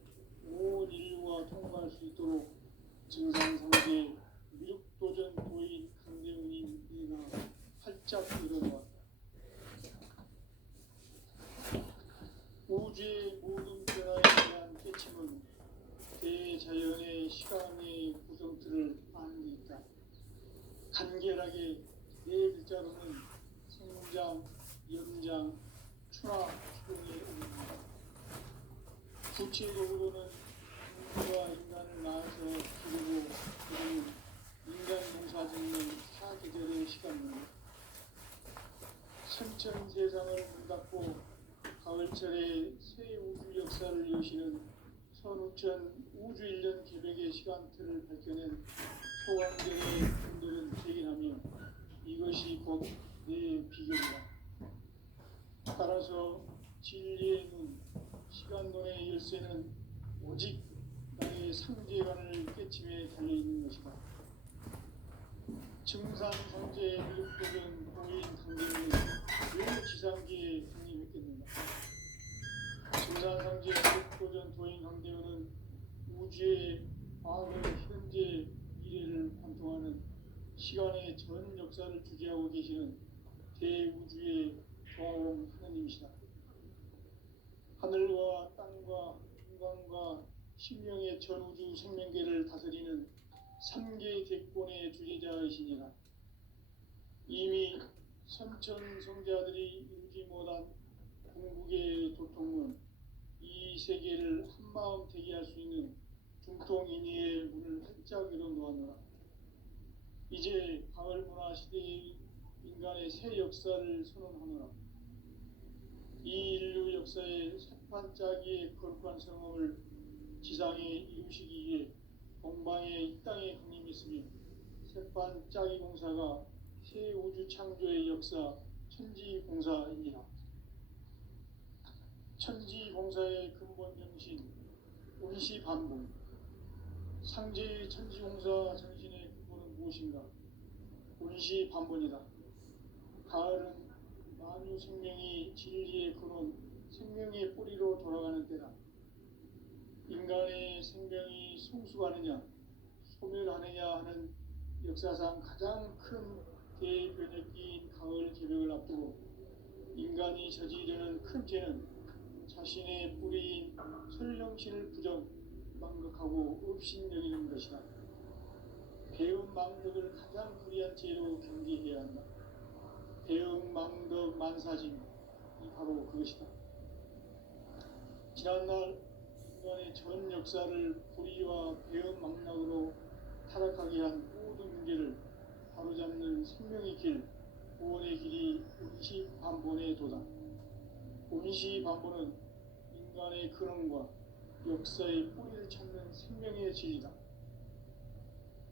온 인류가 통과할 수 있도록 증산상제 미륵도전 도인 강대훈인 이가 활짝 일어놓았다. 우주의 모든 변화에 대한 깨침은 대자연의 시간의 구성틀을 아는 데 있다. 간결하게 네 글자로는 생장, 연장, 추락, 추동의 의미입니다. 구체적으로는 인류가 인간을 낳아서 기르고 그리고 인간 농사 짓는 사계절의 시간입니다. 천천 세상을 문 닫고 가을철에 새 우주 역사를 여시는 선우천 우주일년 계획의 시간틀을 밝혀낸 소강전의 분들은 제기하며 이것이 곧 내 비결이다. 따라서 진리의 눈, 시간론의 열쇠는 오직 나의 상제관을 깨침에 달려있는 것이다. 증산상제의 일육도전 도인 강대는 왜 지상기에 국립했겠는가? 증산상제의 일육도전 도인 강대는 우주의 과거, 현재, 미래를 관통하는 시간의 전 역사를 주재하고 계시는 대우주의 조화원 하느님이시다. 하늘과 땅과 인간과 신명의 전우주 생명계를 다스리는 3개 대권의 주제자이시니라. 이미 선천 성자들이 이루지 못한 궁극의 도통은 이 세계를 한마음 되게 할 수 있는 중통인의의 문을 활짝 열어 놓았노라. 이제 가을 문화 시대의 인간의 새 역사를 선언하노라. 이 인류 역사의 새판짜기의 거룩한 성험을 지상에 이루시기 위해 동방의 이 땅에 강림했으며 새판짜기 공사가 새 우주 창조의 역사 천지공사이니라. 천지공사의 근본 정신 운시반복. 상제의 천지공사 정신의 근본은 무엇인가? 운시반복이다. 가을은 만유 생명이 진리의 근원, 생명의 뿌리로 돌아가는 때다. 인간의 생명이 성숙하느냐, 소멸하느냐 하는 역사상 가장 큰 대변혁기인 가을 개벽을 앞두고 인간이 저지르는 큰 죄는 자신의 뿌리인 설령신을 부정, 망각하고 업신여기는 것이다. 배움 망덕을 가장 불의한 죄로 경계해야 한다. 배움 망덕 만사짐이 바로 그것이다. 지난날 인간의 전 역사를 불의와 배움 망락으로 타락하게 한 모든 문제를 바로잡는 생명의 길, 구원의 길이 운시반본의 도다. 운시반본은 인간의 근원과 역사의 뿌리를 찾는 생명의 진리다.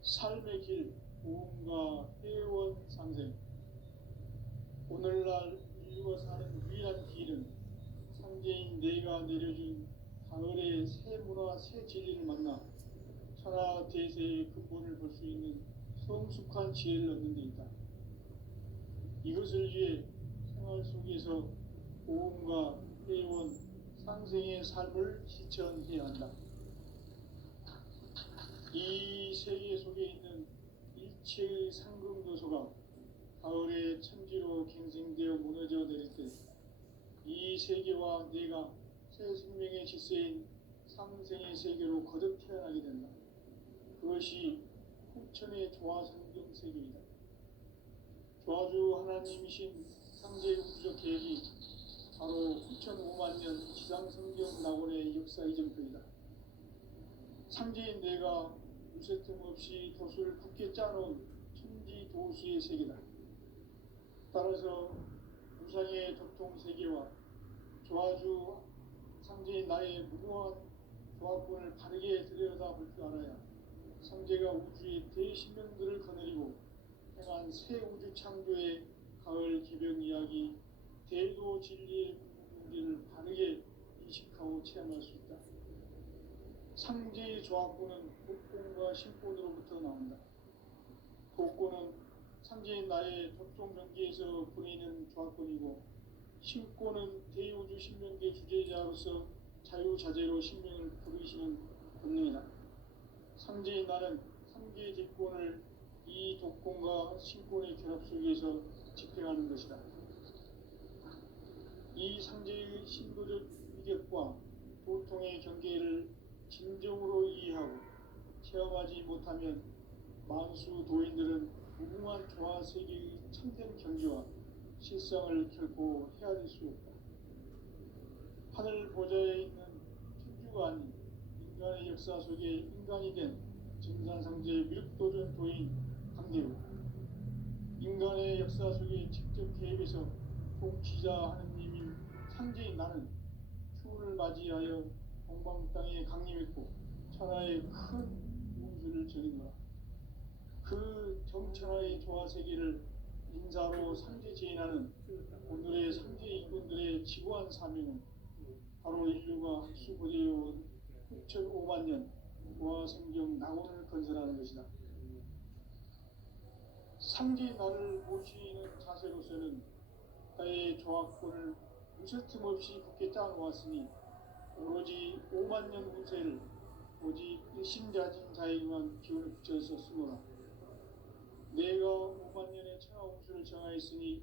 삶의 길, 보험과 회원 상생. 오늘날 인류가 사는 유일한 길은 상제인 내가 내려준 가을의 새 문화, 새 진리를 만나 천하 대세의 근본을 볼 수 있는 성숙한 지혜를 얻는 데 있다. 이것을 위해 생활 속에서 보험과 회원, 상생의 삶을 실천해야 한다. 이 세계 속에 있는 일체의 상급 요소가 가을의 천지로 갱생되어 무너져 내릴 때 이 세계와 내가 새 생명의 질서인 상생의 세계로 거듭 태어나게 된다. 그것이 후천의 조화성경 세계이다. 조화주 하나님이신 상제 우주적 계획이 바로 후천 5만 년 지상성경 낙원의 역사 이전표이다. 상제인 내가 무쇠틈 없이 돛을 굳게 짜놓은 천지 도수의 세계다. 따라서 무상의 도통 세계와 조화주 상제인 나의 무모한 조합권을 바르게 들여다볼 줄 알아야 상제가 우주의 대신명들을 거느리고 행한 새 우주 창조의 가을 기병 이야기, 대도 진리의 문제를 바르게 인식하고 체험할 수 있다. 상제의 조합권은 독권과 신권으로부터 나온다. 독권은 상제인 나의 도통 경계에서 보이는 조합권이고, 신권은 대우주 신명계 주제자로서 자유자재로 신명을 부르시는 본능이다. 상제인 나는 3개의 대권을 이 독권과 신권의 결합 속에서 집행하는 것이다. 이 상제의 신도적 위력, 행복과 고통의 경계를 진정으로 이해하고 체험하지 못하면 만수 도인들은 무궁한 조화 세계의 참된 경지와 실상을 결코 헤아릴 수 없다. 하늘 보좌에 있는 천주가 아닌 인간의 역사 속에 인간이 된 증산상제 미륵도전 도인 강대우, 인간의 역사 속에 직접 개입해서 통치자 하느님인 상제인 나는 추운을 맞이하여 동방 땅에 강림했고 천하의 큰 운수를 전했노라. 그 정천하의 조화세계를 인사로 상제 제인하는 오늘의 상제 인군들의 지구한 사명은 바로 인류가 학수부대해온 6,500만 년 조화생경 낙원을 건설하는 것이다. 상제 나를 모시는 자세로서는 나의 조합권을 무쇠틈 없이 굳게 짜놓았으니 오로지 5만 년 운세를 오직 일심자진 자에게만 기운을 붙여서 쓰노라. 내가 5만 년의 천하 운수를 정하였으니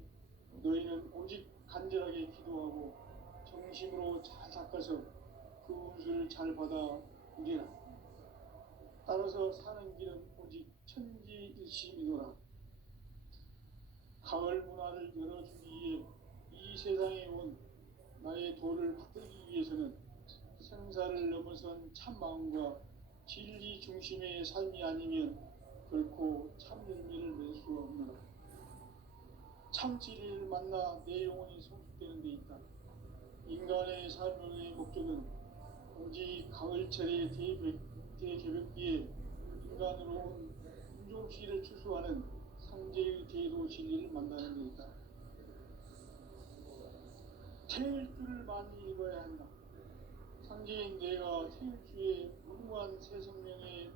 너희는 오직 간절하게 기도하고 정심으로 잘 닦아서 그 운수를 잘 받아 누리라. 따라서 사는 길은 오직 천지일심이노라. 가을 문화를 열어주기 위해 이 세상에 온 나의 도를 받들기 위해서는 생사를 넘어선 참 마음과 진리 중심의 삶이 아니면 결코 참 열매를 맺을 수 없노라. 참 진리를 만나 내 영혼이 성숙되는 데 있다. 인간의 삶의 목적은 오직 가을철의 대개벽기에 인간으로 온 인종시를 추수하는 상제의 대도 진리를 만나는 데 있다. 태일주를 많이 읽어야 한다. 상제인 내가 태일주의 무궁한 새 생명의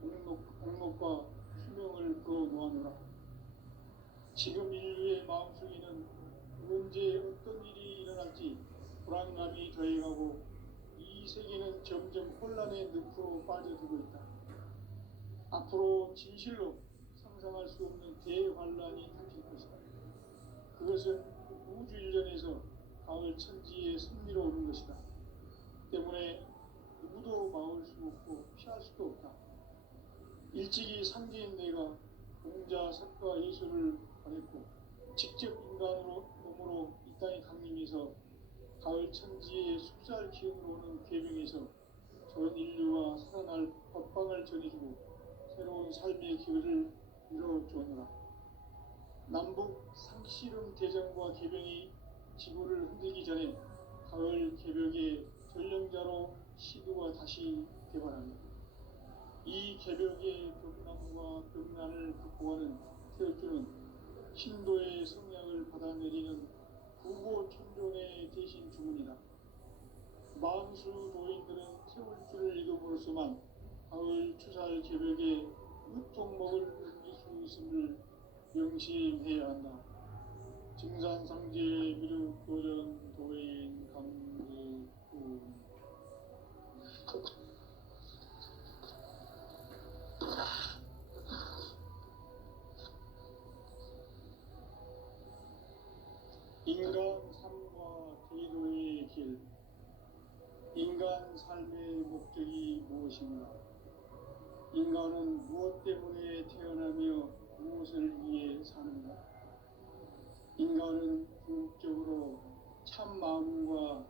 목록과 수명을 그어 놓아노라. 지금 인류의 마음속에는 언제 어떤 일이 일어날지 불안감이 더해가고 이 세계는 점점 혼란의 늪으로 빠져들고 있다. 앞으로 진실로 상상할 수 없는 대환란이 닥칠 것이다. 그것은 우주 일련에서 가을 천지에 승리로 오는 것이다. 때문에 누구도 막을 수 없고 피할 수도 없다. 일찍이 상제인 내가 공자, 석가, 예수를 보냈고 직접 인간으로 몸으로 이 땅에 강림해서 가을 천지의 숲살 기운으로 오는 궤병에서 전 인류와 살아날 법방을 전해주고 새로운 삶의 기회를 이뤄주었노라. 남북 상씨름 대전과 개병이 지구를 흔들기 전에 가을 개벽의 전령자로 시드가 다시 개발한다. 이 개벽의 벽난과 벽난을 극복하는 태엽주는 신도의 성량을 받아내리는 구고천존의 대신 주문이다. 만수 도인들은 태울주를 읽음으로써만 가을 추살 개벽의 으통목을 넘길 수 있음을 명심해야 한다. 증산상제 미륵도전 도인 강대우. 인간 삶과 제도의 길. 인간 삶의 목적이 무엇인가? 인간은 무엇 때문에 태어나며 무엇을 위해 사는가? 인간은 궁극적으로 참 마음과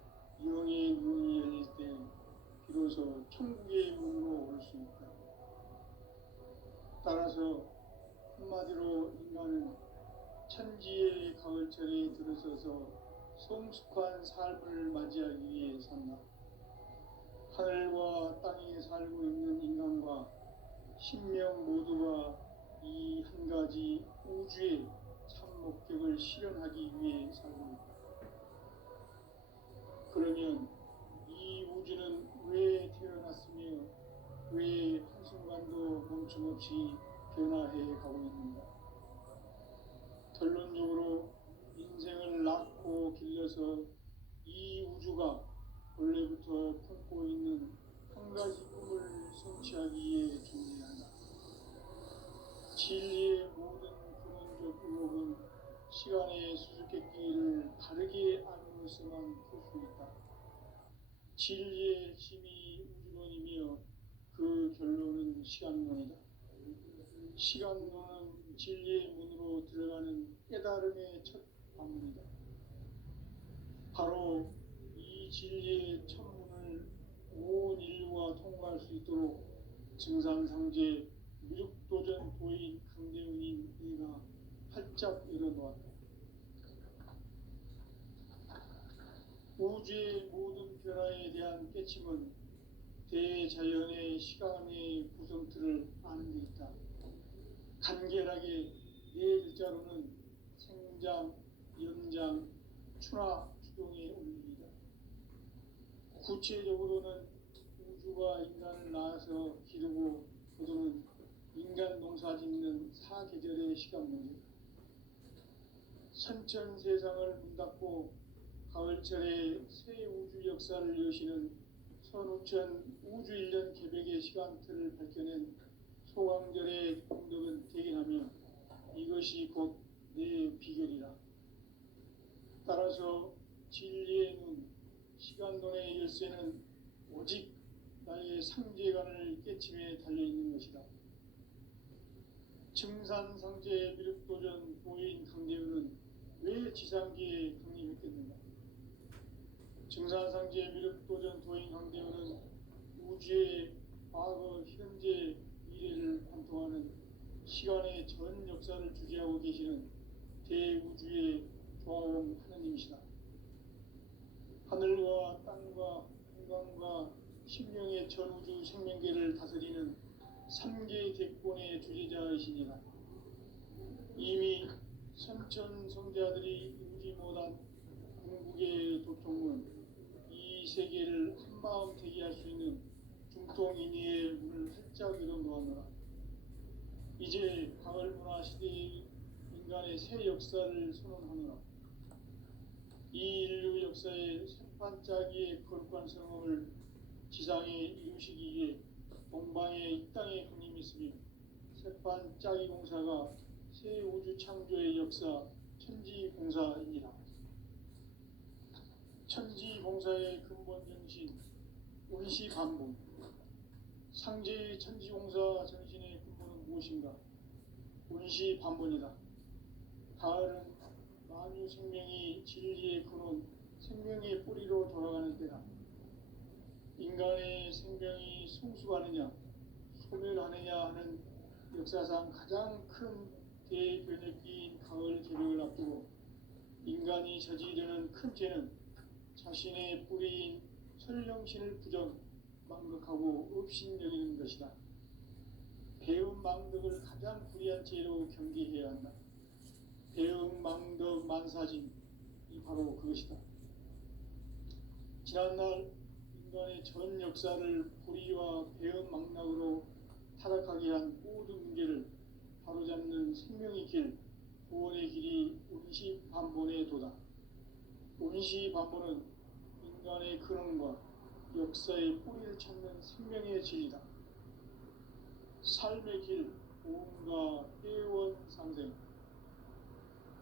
영의 눈이 열릴 때 비로소 천국의 문으로 올 수 있다. 따라서 한마디로 인간은 천지의 가을철에 들어서서 성숙한 삶을 맞이하기 위해 산다. 하늘과 땅에 살고 있는 인간과 신명 모두가 이 한 가지 우주의 참 목적을 실현하기 위해 살고 있다. 그러면 이 우주는 왜 태어났으며 왜 한순간도 멈춤없이 변화해 가고 있는가? 결론적으로 인생을 낳고 길러서 이 우주가 원래부터 품고 있는 한 가지 꿈을 성취하기 위해 존재한다. 진리의 모든 근원적 의혹은 시간의 수수께끼를 다르게 안으로서만 풀 수 있다. 진리의 핵심이 우주론이며 그 결론은 시간론이다. 시간론은 진리의 문으로 들어가는 깨달음의 첫 방문이다. 바로 이 진리의 첫문을 온 인류가 통과할 수 있도록 증산상제 미륵도전 도인 강대훈인 이가 활짝 열어놓았다. 우주의 모든 변화에 대한 깨침은 대자연의 시간의 구성틀을 아는 데 있다. 간결하게 네 글자로는 생장, 연장, 추나 추동의 원리이다. 구체적으로는 우주가 인간을 낳아서 기르고 거두는 인간 농사 짓는 사계절의 시간문이다. 선천세상을 문닫고 가을철에 새 우주 역사를 여시는 선우천 우주일년 개백의 시간틀을 밝혀낸 소강절의 공덕은 대견하며 이것이 곧 내 비결이라. 따라서 진리의 눈, 시간론의 열쇠는 오직 나의 상제관을 깨침에 달려있는 것이다. 증산상제 미륵도전 도인 강대훈은 왜 지상기에 강림했겠는가? 증산상제 미륵도전 도인 강대훈은 우주의 과거, 현재, 미래를 관통하는 시간의 전 역사를 주재하고 계시는 대우주의 조화원 하느님이시다. 하늘과 땅과 한강과 신명의 전우주 생명계를 다스리는 3개 대권의 주재자이시니라. 이미 선천성자들이 인지 못한 궁극의 도통은 이 세계를 한마음 대기할 수 있는 중통인의의 문을 활짝 열어놓았노라. 이제 가을문화 시대의 인간의 새 역사를 선언하노라. 이 인류 역사의 새판짜기의 거룩한 성험을 지상에 이루시기 위해 동방의 이 땅에 강림했으며 새판짜기 공사가 새 우주 창조의 역사 천지봉사이니라. 천지봉사의 근본 정신 운시반복. 상제의 천지봉사 정신의 근본은 무엇인가? 운시반복이다. 가을은 만유 생명이 진리의 근원, 생명의 뿌리로 돌아가는 때다. 인간의 생명이 성숙하느냐, 소멸하느냐 하는 역사상 가장 큰 대변혁기인 가을 개벽을 앞두고 인간이 저지르는 큰 죄는 자신의 뿌리인 설령신을 부정, 망극하고 업신여기는 것이다. 배움 망덕을 가장 불의한 죄로 경계해야 한다. 배움 망덕 만사진, 이 바로 그것이다. 지난날 인간의 전 역사를 불의와 배움 망락으로 타락하게 한 모든 문제를 바로잡는 생명의 길, 구원의 길이 운시반본의 도다. 운시반본은 인간의 근원과 역사의 뿌리를 찾는 생명의 진리다. 삶의 길, 보험과 회원 상생.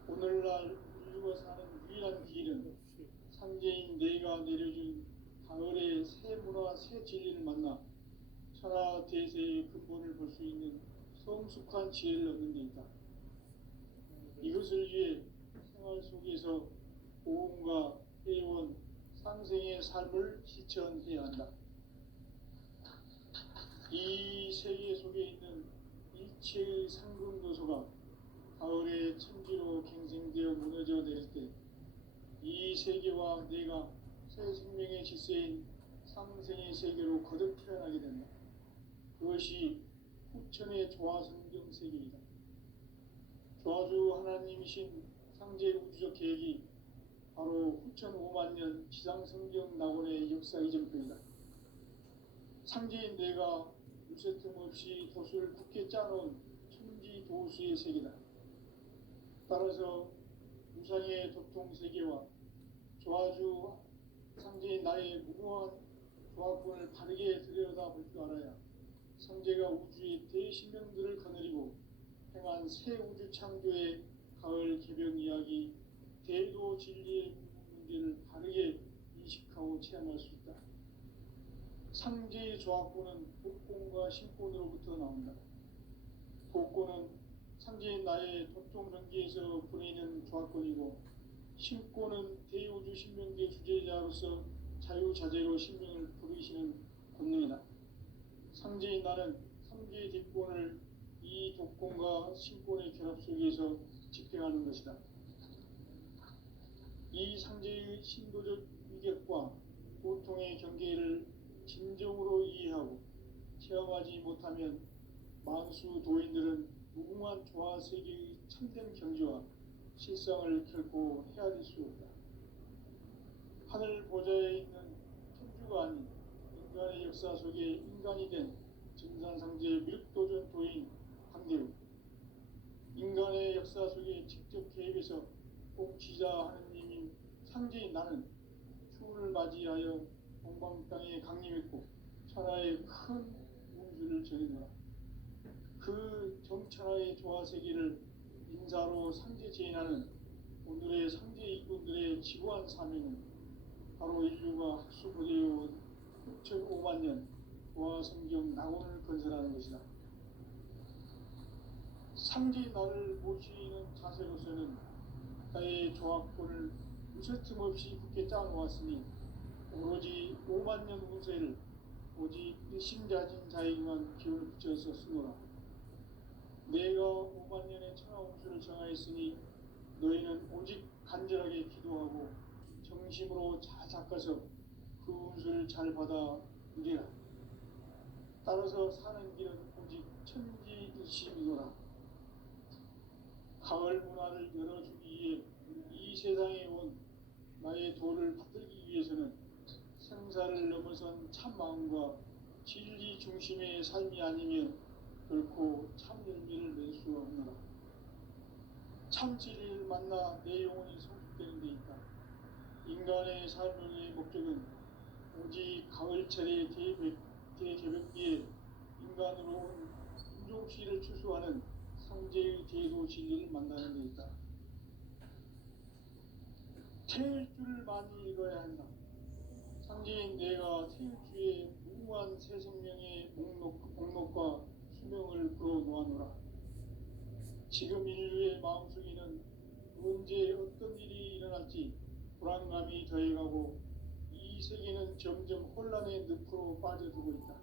오늘날 인류가 사는 유일한 길은 상제인 내가 내려준 가을의 새 문화, 새 진리를 만나 천하 대세의 근본을 볼 수 있는 성숙한 지혜를 얻는 데 있다. 이것을 위해 생활 속에서 보험과 회원, 상생의 삶을 실천해야 한다. 이 세계 속에 있는 일체의 상금도소가 가을의 천지로 갱생되어 무너져 내릴 때 이 세계와 내가 새 생명의 질서인 상생의 세계로 거듭 태어나게 된다. 그것이 후천의 조화성경 세계이다. 조화주 하나님이신 상제 우주적 계획이 바로 후천 5만년 지상성경 낙원의 역사 이전표이다. 상제인 내가 물새 틈 없이 도수를 굳게 짜놓은 천지도수의 세계다. 따라서 우상의 도통세계와 조화주 상제인 나의 무모한 조합권을 바르게 들여다볼 줄 알아야 상제가 우주의 대신명들을 거느리고 행한 새 우주 창조의 가을 개벽 이야기, 대도 진리의 문제를 바르게 인식하고 체험할 수 있다. 상제의 조합구는 복권과 신권으로부터 나온다. 복권은 상제인 나의 독종전기에서 보내는 조합권이고, 신권은 대우주 신명계 주제자로서 자유자재로 신명을 부르시는 권능이다. 상제인 나는 상제의 뒷권을 이 독권과 신권의 결합 속에서 집행하는 것이다. 이 상제의 신도적 위격과 고통의 경계를 진정으로 이해하고 체험하지 못하면 만수 도인들은 무궁한 조화 세계의 참된 경지와 실상을 결코 헤아릴 수 없다. 하늘 보좌에 있는 천주가 아닌 인간의 역사 속에 인간이 된 증산상제 미륵도전 도인 강대우, 인간의 역사 속에 직접 개입해서 통치자 하느님인 상제인 나는 추운을 맞이하여 동방 땅에 강림했고 천하의 큰 운수를 전해노라. 그 정천하의 조화세계를 인사로 상제 제인하는 오늘의 상제 이꾼들의 지구한 사명은 바로 인류가 학수고대해온 6,500만 년 조화성경 낙원을 건설하는 것이다. 상제인 나를 모시는 자세로서는 나의 조합권을 무쇠틈 없이 굳게 짜놓았으니 오로지 5만 년 운세를 오직 일심자진 자에게만 기운을 붙여서 쓰노라. 내가 5만 년의 천하 운수를 정하였으니 너희는 오직 간절하게 기도하고 정심으로 잘 닦아서 그 운수를 잘 받아 누리라. 따라서 사는 길은 오직 천지일심이노라. 가을 문화를 열어주기 위해 이 세상에 온 나의 도를 받들기 위해서는 생사를 넘어선 참마음과 진리 중심의 삶이 아니면 결코 참 열매를 낼 수 없노라. 참 진리를 만나 내 영혼이 성숙되는 데 있다. 인간의 삶의 목적은 오직 가을철의 대개벽기에 인간으로 온 인종시를 추수하는 상제의 대도 진리를 만나는 데 있다. 태일주를 많이 읽어야 한다. 상제인 내가 태일주의 무궁한 새 생명의 목록과 수명을 풀어놓아노라. 지금 인류의 마음속에는 언제 어떤 일이 일어날지 불안감이 더해가고 이 세계는 점점 혼란의 늪으로 빠져들고 있다.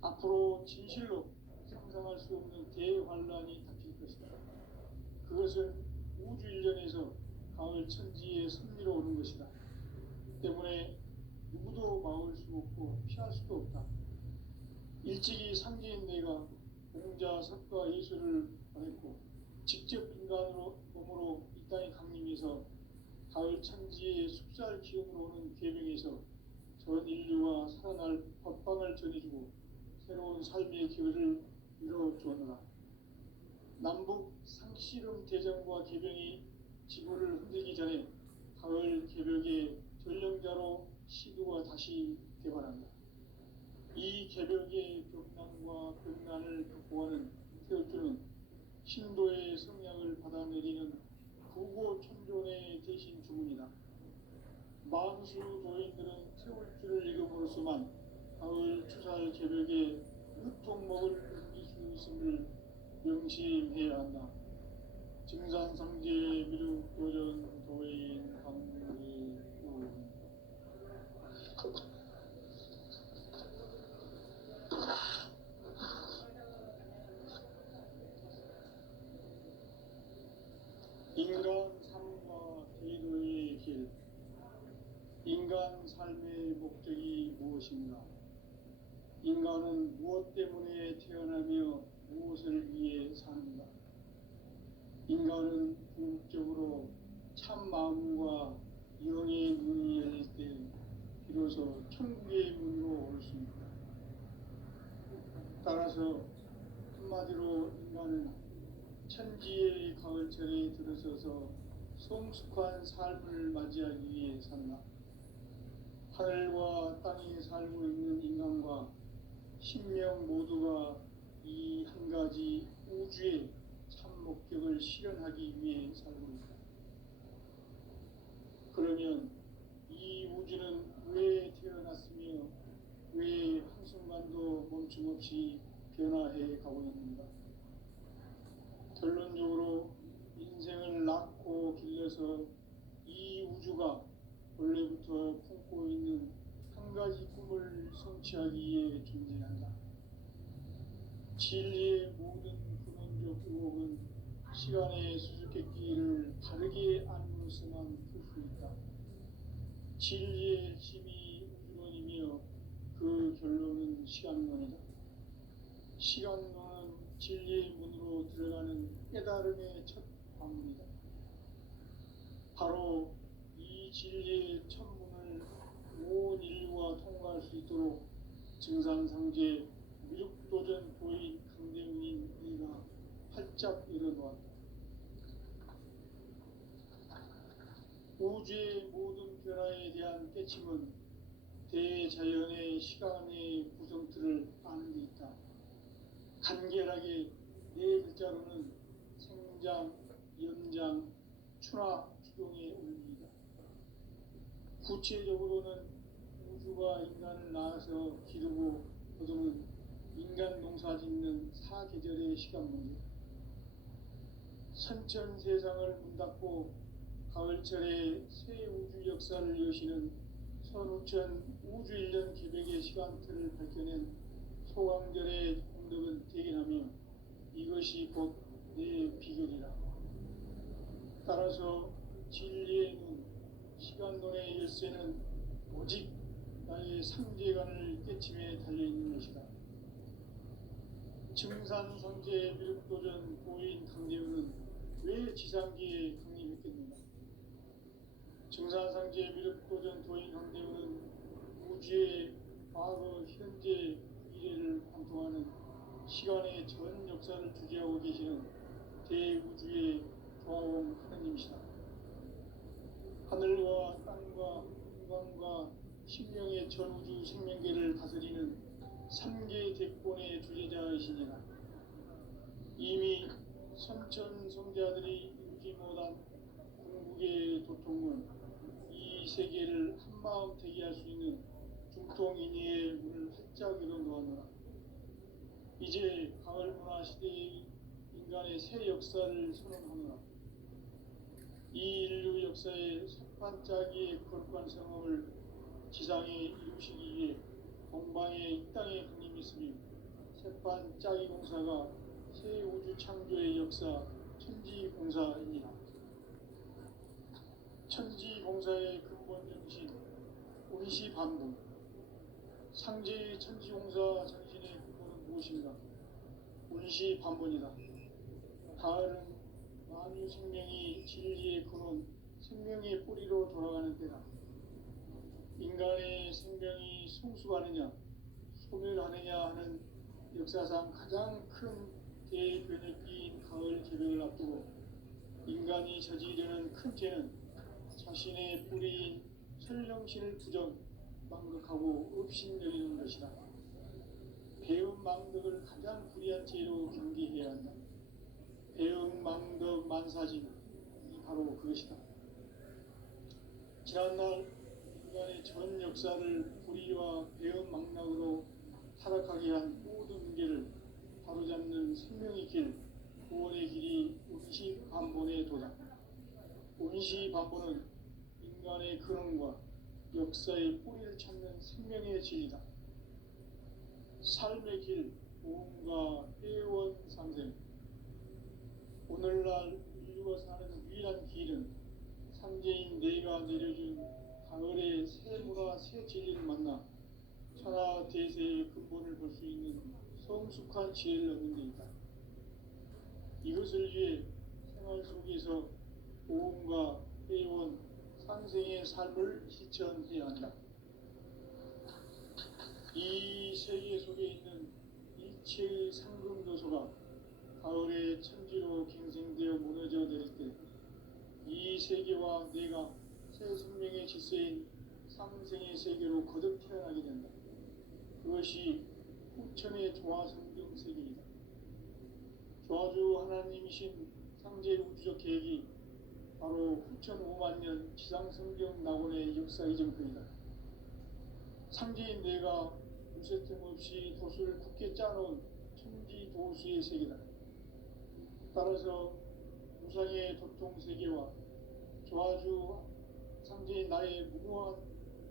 앞으로 진실로 상상할 수 없는 대환란이 닥칠 것이다. 그것은 우주 일련에서 가을 천지의 섭리로 오는 것이다. 때문에 누구도 막을 수 없고 피할 수도 없다. 일찍이 상제인 내가 공자, 석가, 예수를 보냈고 직접 인간으로 몸으로 이 땅에 강림해서 가을 천지의 숲살 기운으로 오는 계명에서 전 인류가 살아날 법방을 전해주고 새로운 삶의 길을 이뤄주었노라. 남북 상씨름 대전과 개병이 지구를 흔들기 전에 가을 개벽의 전령자로 시두가 다시 대발한다. 이 개벽의 격난과 극난을 극복하는 태울주는 신도의 성량을 받아내리는 구고천존의 대신 주문이다. 만수 도인들은 태울주를 읽음으로써만 가을 추살 개벽의 으통목을 느낄 수 있음을 명심해야 한다. 증산상제 미륵도전 도인 강리우. 인간 삶과 기도의 길. 인간 삶의 목적이 무엇인가? 인간은 무엇 때문에 태어나며 무엇을 위해 사는가? 인간은 궁극적으로 참 마음과 영의 문이 열릴 때 비로소 천국의 문으로 올 수 있다. 따라서 한마디로 인간은 천지의 가을철에 들어서서 성숙한 삶을 맞이하기 위해 산다. 하늘과 땅에 살고 있는 인간과 신명 모두가 이 한 가지 우주의 참 목적을 실현하기 위해 살고 있다. 그러면 이 우주는 왜 태어났으며 변화해 가고 있습니다. 결론적으로 인생을 낳고 길러서 이 우주가 원래부터 품고 있는 한 가지 꿈을 성취하기 위해 존재한다. 진리의 모든 근원적 의혹은 시간의 수수께끼를 바르게 알므로서만 풀 수 있다. 진리의 핵심이 우주론이며 그 결론은 시간론이다. 시간론은 진리의 문으로 들어가는 깨달음의 첫 관문이다. 바로 이 진리의 첫 문을 온 인류가 통과할 수 있도록 증산상제 미륵도전 도인 강대웅인 이가 활짝 열어놓았다. 우주의 모든 변화에 대한 깨침은 대자연의 시간의 구성틀을 아는 데 있다. 간결하게 네 글자로는 생장, 연장, 추나 추동의 원리이다. 구체적으로는 우주가 인간을 낳아서 기르고 거두는 인간 농사 짓는 사계절의 시간 문제, 선천 세상을 문 닫고 가을철에 새 우주 역사를 여시는 선우천 우주 1년 기백의 시간틀을 밝혀낸 소강절의 공덕은 대견하며 이것이 곧 내 비결이라. 따라서 진리의 눈, 시간론의 열쇠는 오직 나의 상제관을 깨침에 달려있는 것이다. 증산상제 미륵도전 고인 강대웅은 왜 지상기에 강림했겠는가? 증산상제 미륵도전 도인 강대웅은 우주의 과거, 현재, 미래를 관통하는 시간의 전 역사를 주재하고 계시는 대우주의 조화원 하느님이시다. 하늘과 땅과 인간과 신명의 전우주 생명계를 다스리는 3개 대권의 주제자이시니라. 이미 선천 성자들이 이루지 못한 궁극의 도통은 이 세계를 한마음 되게 할 수 있는 중통인의의 문을 활짝 열어놓았노라. 이제 가을 문화 시대의 인간의 새 역사를 선언하노라. 이 인류 역사의 첫 반짝이의 거룩한 성험을 지상에 이루시기 위해 동방의 이 땅에 강림했으며 새반짝이 공사가 새 우주 창조의 역사 천지공사입니다. 천지공사의 근본 정신 운시반분, 상제의 천지공사 정신의 근본은 무엇인가? 운시반분이다. 가을은 만유 생명이 진리의 근원, 생명의 뿌리로 돌아가는 때다. 인간의 생명이 성숙하느냐, 소멸하느냐 하는 역사상 가장 큰 대변혁기인 가을 개벽을 앞두고 인간이 저지르는 큰 죄는 자신의 뿌리인 설령신을 부정, 망극하고 업신여기는 것이다. 배움 망덕을 가장 불의한 죄로 경계해야 한다. 배움 망덕 만사진, 바로 그것이다. 지난날 인간의 전 역사를 불의와 배움 망락으로 타락하게 한 모든 문제를 바로잡는 생명의 길, 구원의 길이 운시반본의 도다. 운시반본은 인간의 근원과 역사의 뿌리를 찾는 생명의 진리다. 삶의 길, 보험과 회원 상생. 오늘날 인류가 사는 유일한 길은 상제인 내가 내려준 가을의 새 문화, 새 진리를 만나 천하 대세의 근본을 볼 수 있는 성숙한 지혜를 얻는 데 있다. 이것을 위해 생활 속에서 보험과 회원, 상생의 삶을 실천해야 한다. 이 세계 속에 있는 일체의 상금 요소가 가을의 천지로 갱생되어 무너져 내릴 때 이 세계와 내가 새 생명의 질서인 상생의 세계로 거듭 태어나게 된다. 그것이 후천의 조화성경 세계이다. 조화주 하나님이신 상제 우주적 계획이 바로 후천 5만년 지상성경 낙원의 역사 이정표이다. 상제인 내가 무쇠 틈 없이 돛을 굳게 짜놓은 천지도수의 세계다. 따라서 우상의 도통 세계와 조화주 상제인 나의 무모한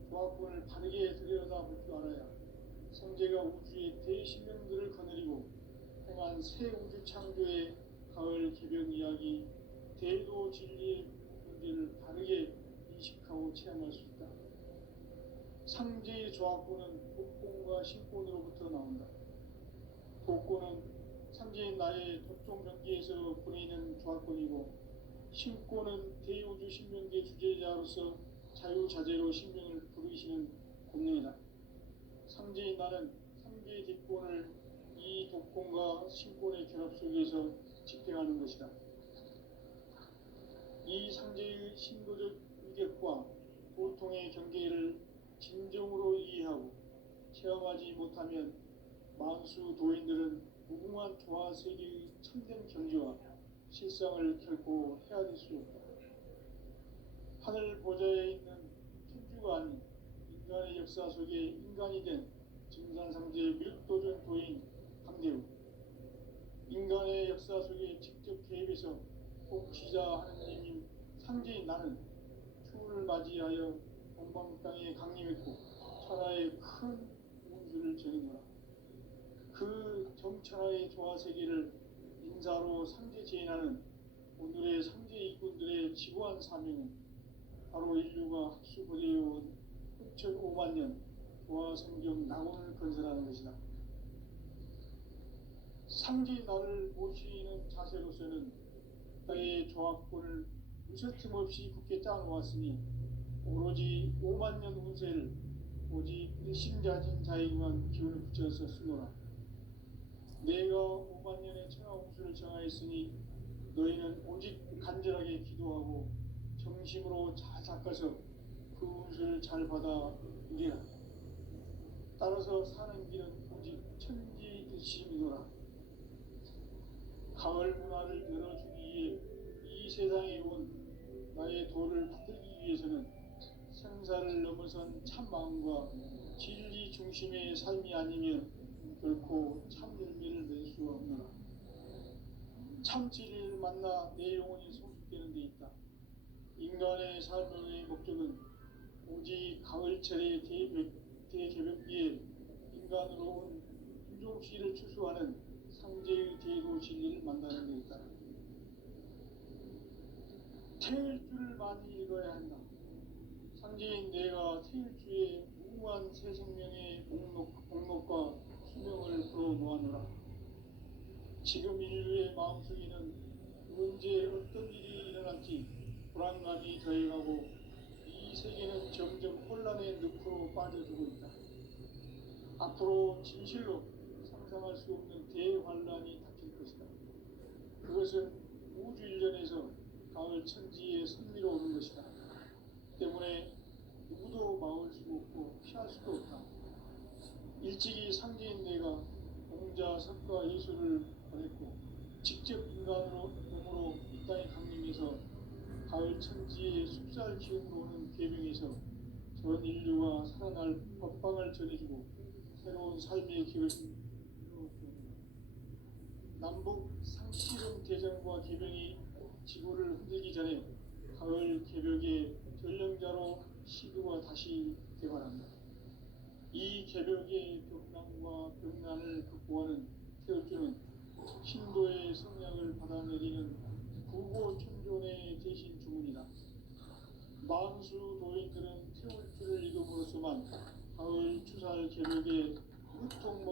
조합권을 바르게 들여다볼 줄 알아야 성제가 우주의 대신명들을 거느리고 행한 새 우주 창조의 가을 개벽 이야기, 대도 진리의 문제를 바르게 인식하고 체험할 수 있다. 상제의 조합권은 독권과 신권으로부터 나온다. 독권은 상제인 나의 도통 경계에서 보내는 조합권이고, 신권은 대우주 신명계 주제자로서 자유자재로 신명을 부르시는 권능이다. 상제인 나는 상제의 뒷권을 이 독권과 신권의 결합 속에서 집행하는 것이다. 이 상제의 신도적 위격과 보통의 경계를 진정으로 이해하고 체험하지 못하면 만수 도인들은 무궁한 조화 세계의 참된 경지와 실상을 결코 헤아릴 수 없다. 하늘 보좌에 있는 천주가 아닌 인간의 역사 속에 인간이 된 증산상제 밀도전 도인 강대우, 인간의 역사 속에 직접 개입해서 복지자 하느님 상제인 나는 추운을 맞이하여 본방 땅에 강림했고 천하의 큰 운수를 전했노라. 그 정천하의 조화세계를 인사로 상제 제인하는 오늘의 상제 일꾼들의 지고한 사명은 바로 인류가 학수고대해온 6,500만 년 조화성경 낙원을 건설하는 것이다. 상제 나를 모시는 자세로서는 나의 조합권을 무쇠틈 없이 굳게 짜놓았으니 오로지 5만 년 운세를 오직 일심자진 자에게만 기운을 붙여서 쓰노라. 내가 5만 년의 천하 운수를 정하였으니 너희는 오직 간절하게 기도하고 정심으로 잘 닦아서 그 운수를 잘 받아 누리라. 따라서 사는 길은 오직 천지일심이노라. 가을 문화를 열어주기 위해 이 세상에 온 나의 도를 붙들기 위해서는 생사를 넘어선 참마음과 진리 중심의 삶이 아니면 결코 참 열매를 낼 수 없노라. 참 진리를 만나 내 영혼이 성숙되는 데 있다. 인간의 삶의 목적은 오직 가을철의 대개벽기에 인간으로 온 인종시를 추수하는 상제의 대도 진리를 만나는 데 있다. 태일주를 많이 읽어야 한다. 상제인 내가 태일주의 무궁한 새 생명의 목록과 수명을 풀어놓아노라. 지금 인류의 마음속에는 언제 어떤 일이 일어날지 불안감이 더해가고 이 세계는 점점 혼란의 늪으로 빠져들고 있다. 앞으로 진실로 상상할 수 없는 대환란이 닥칠 것이다. 그것은 우주 일련에서 가을 천지의 섭리로 오는 것이다. 때문에 누구도 막을 수 없고 피할 수도 없다. 일찍이 상제인 내가 공자, 석가, 예수를 보냈고 직접 인간으로 몸으로 이 땅에 강림해서 가을 천지의 숲살 기운으로 오는 계명에서 전 인류가 살아날 법방을 전해주고 새로운 삶의 길을 남북 상시름 대전과 개병이 지구를 흔들기 전에 가을 개벽의 전령자로 시드와 다시 개발한다. 이 개벽의 벽난과 벽난을 극복하는 태울주는 신도의 성량을 받아내리는 구고천존의 대신 주문이다. 만수 도인들은 태울주를 읽음으로써만 가을 추살 개벽의 무통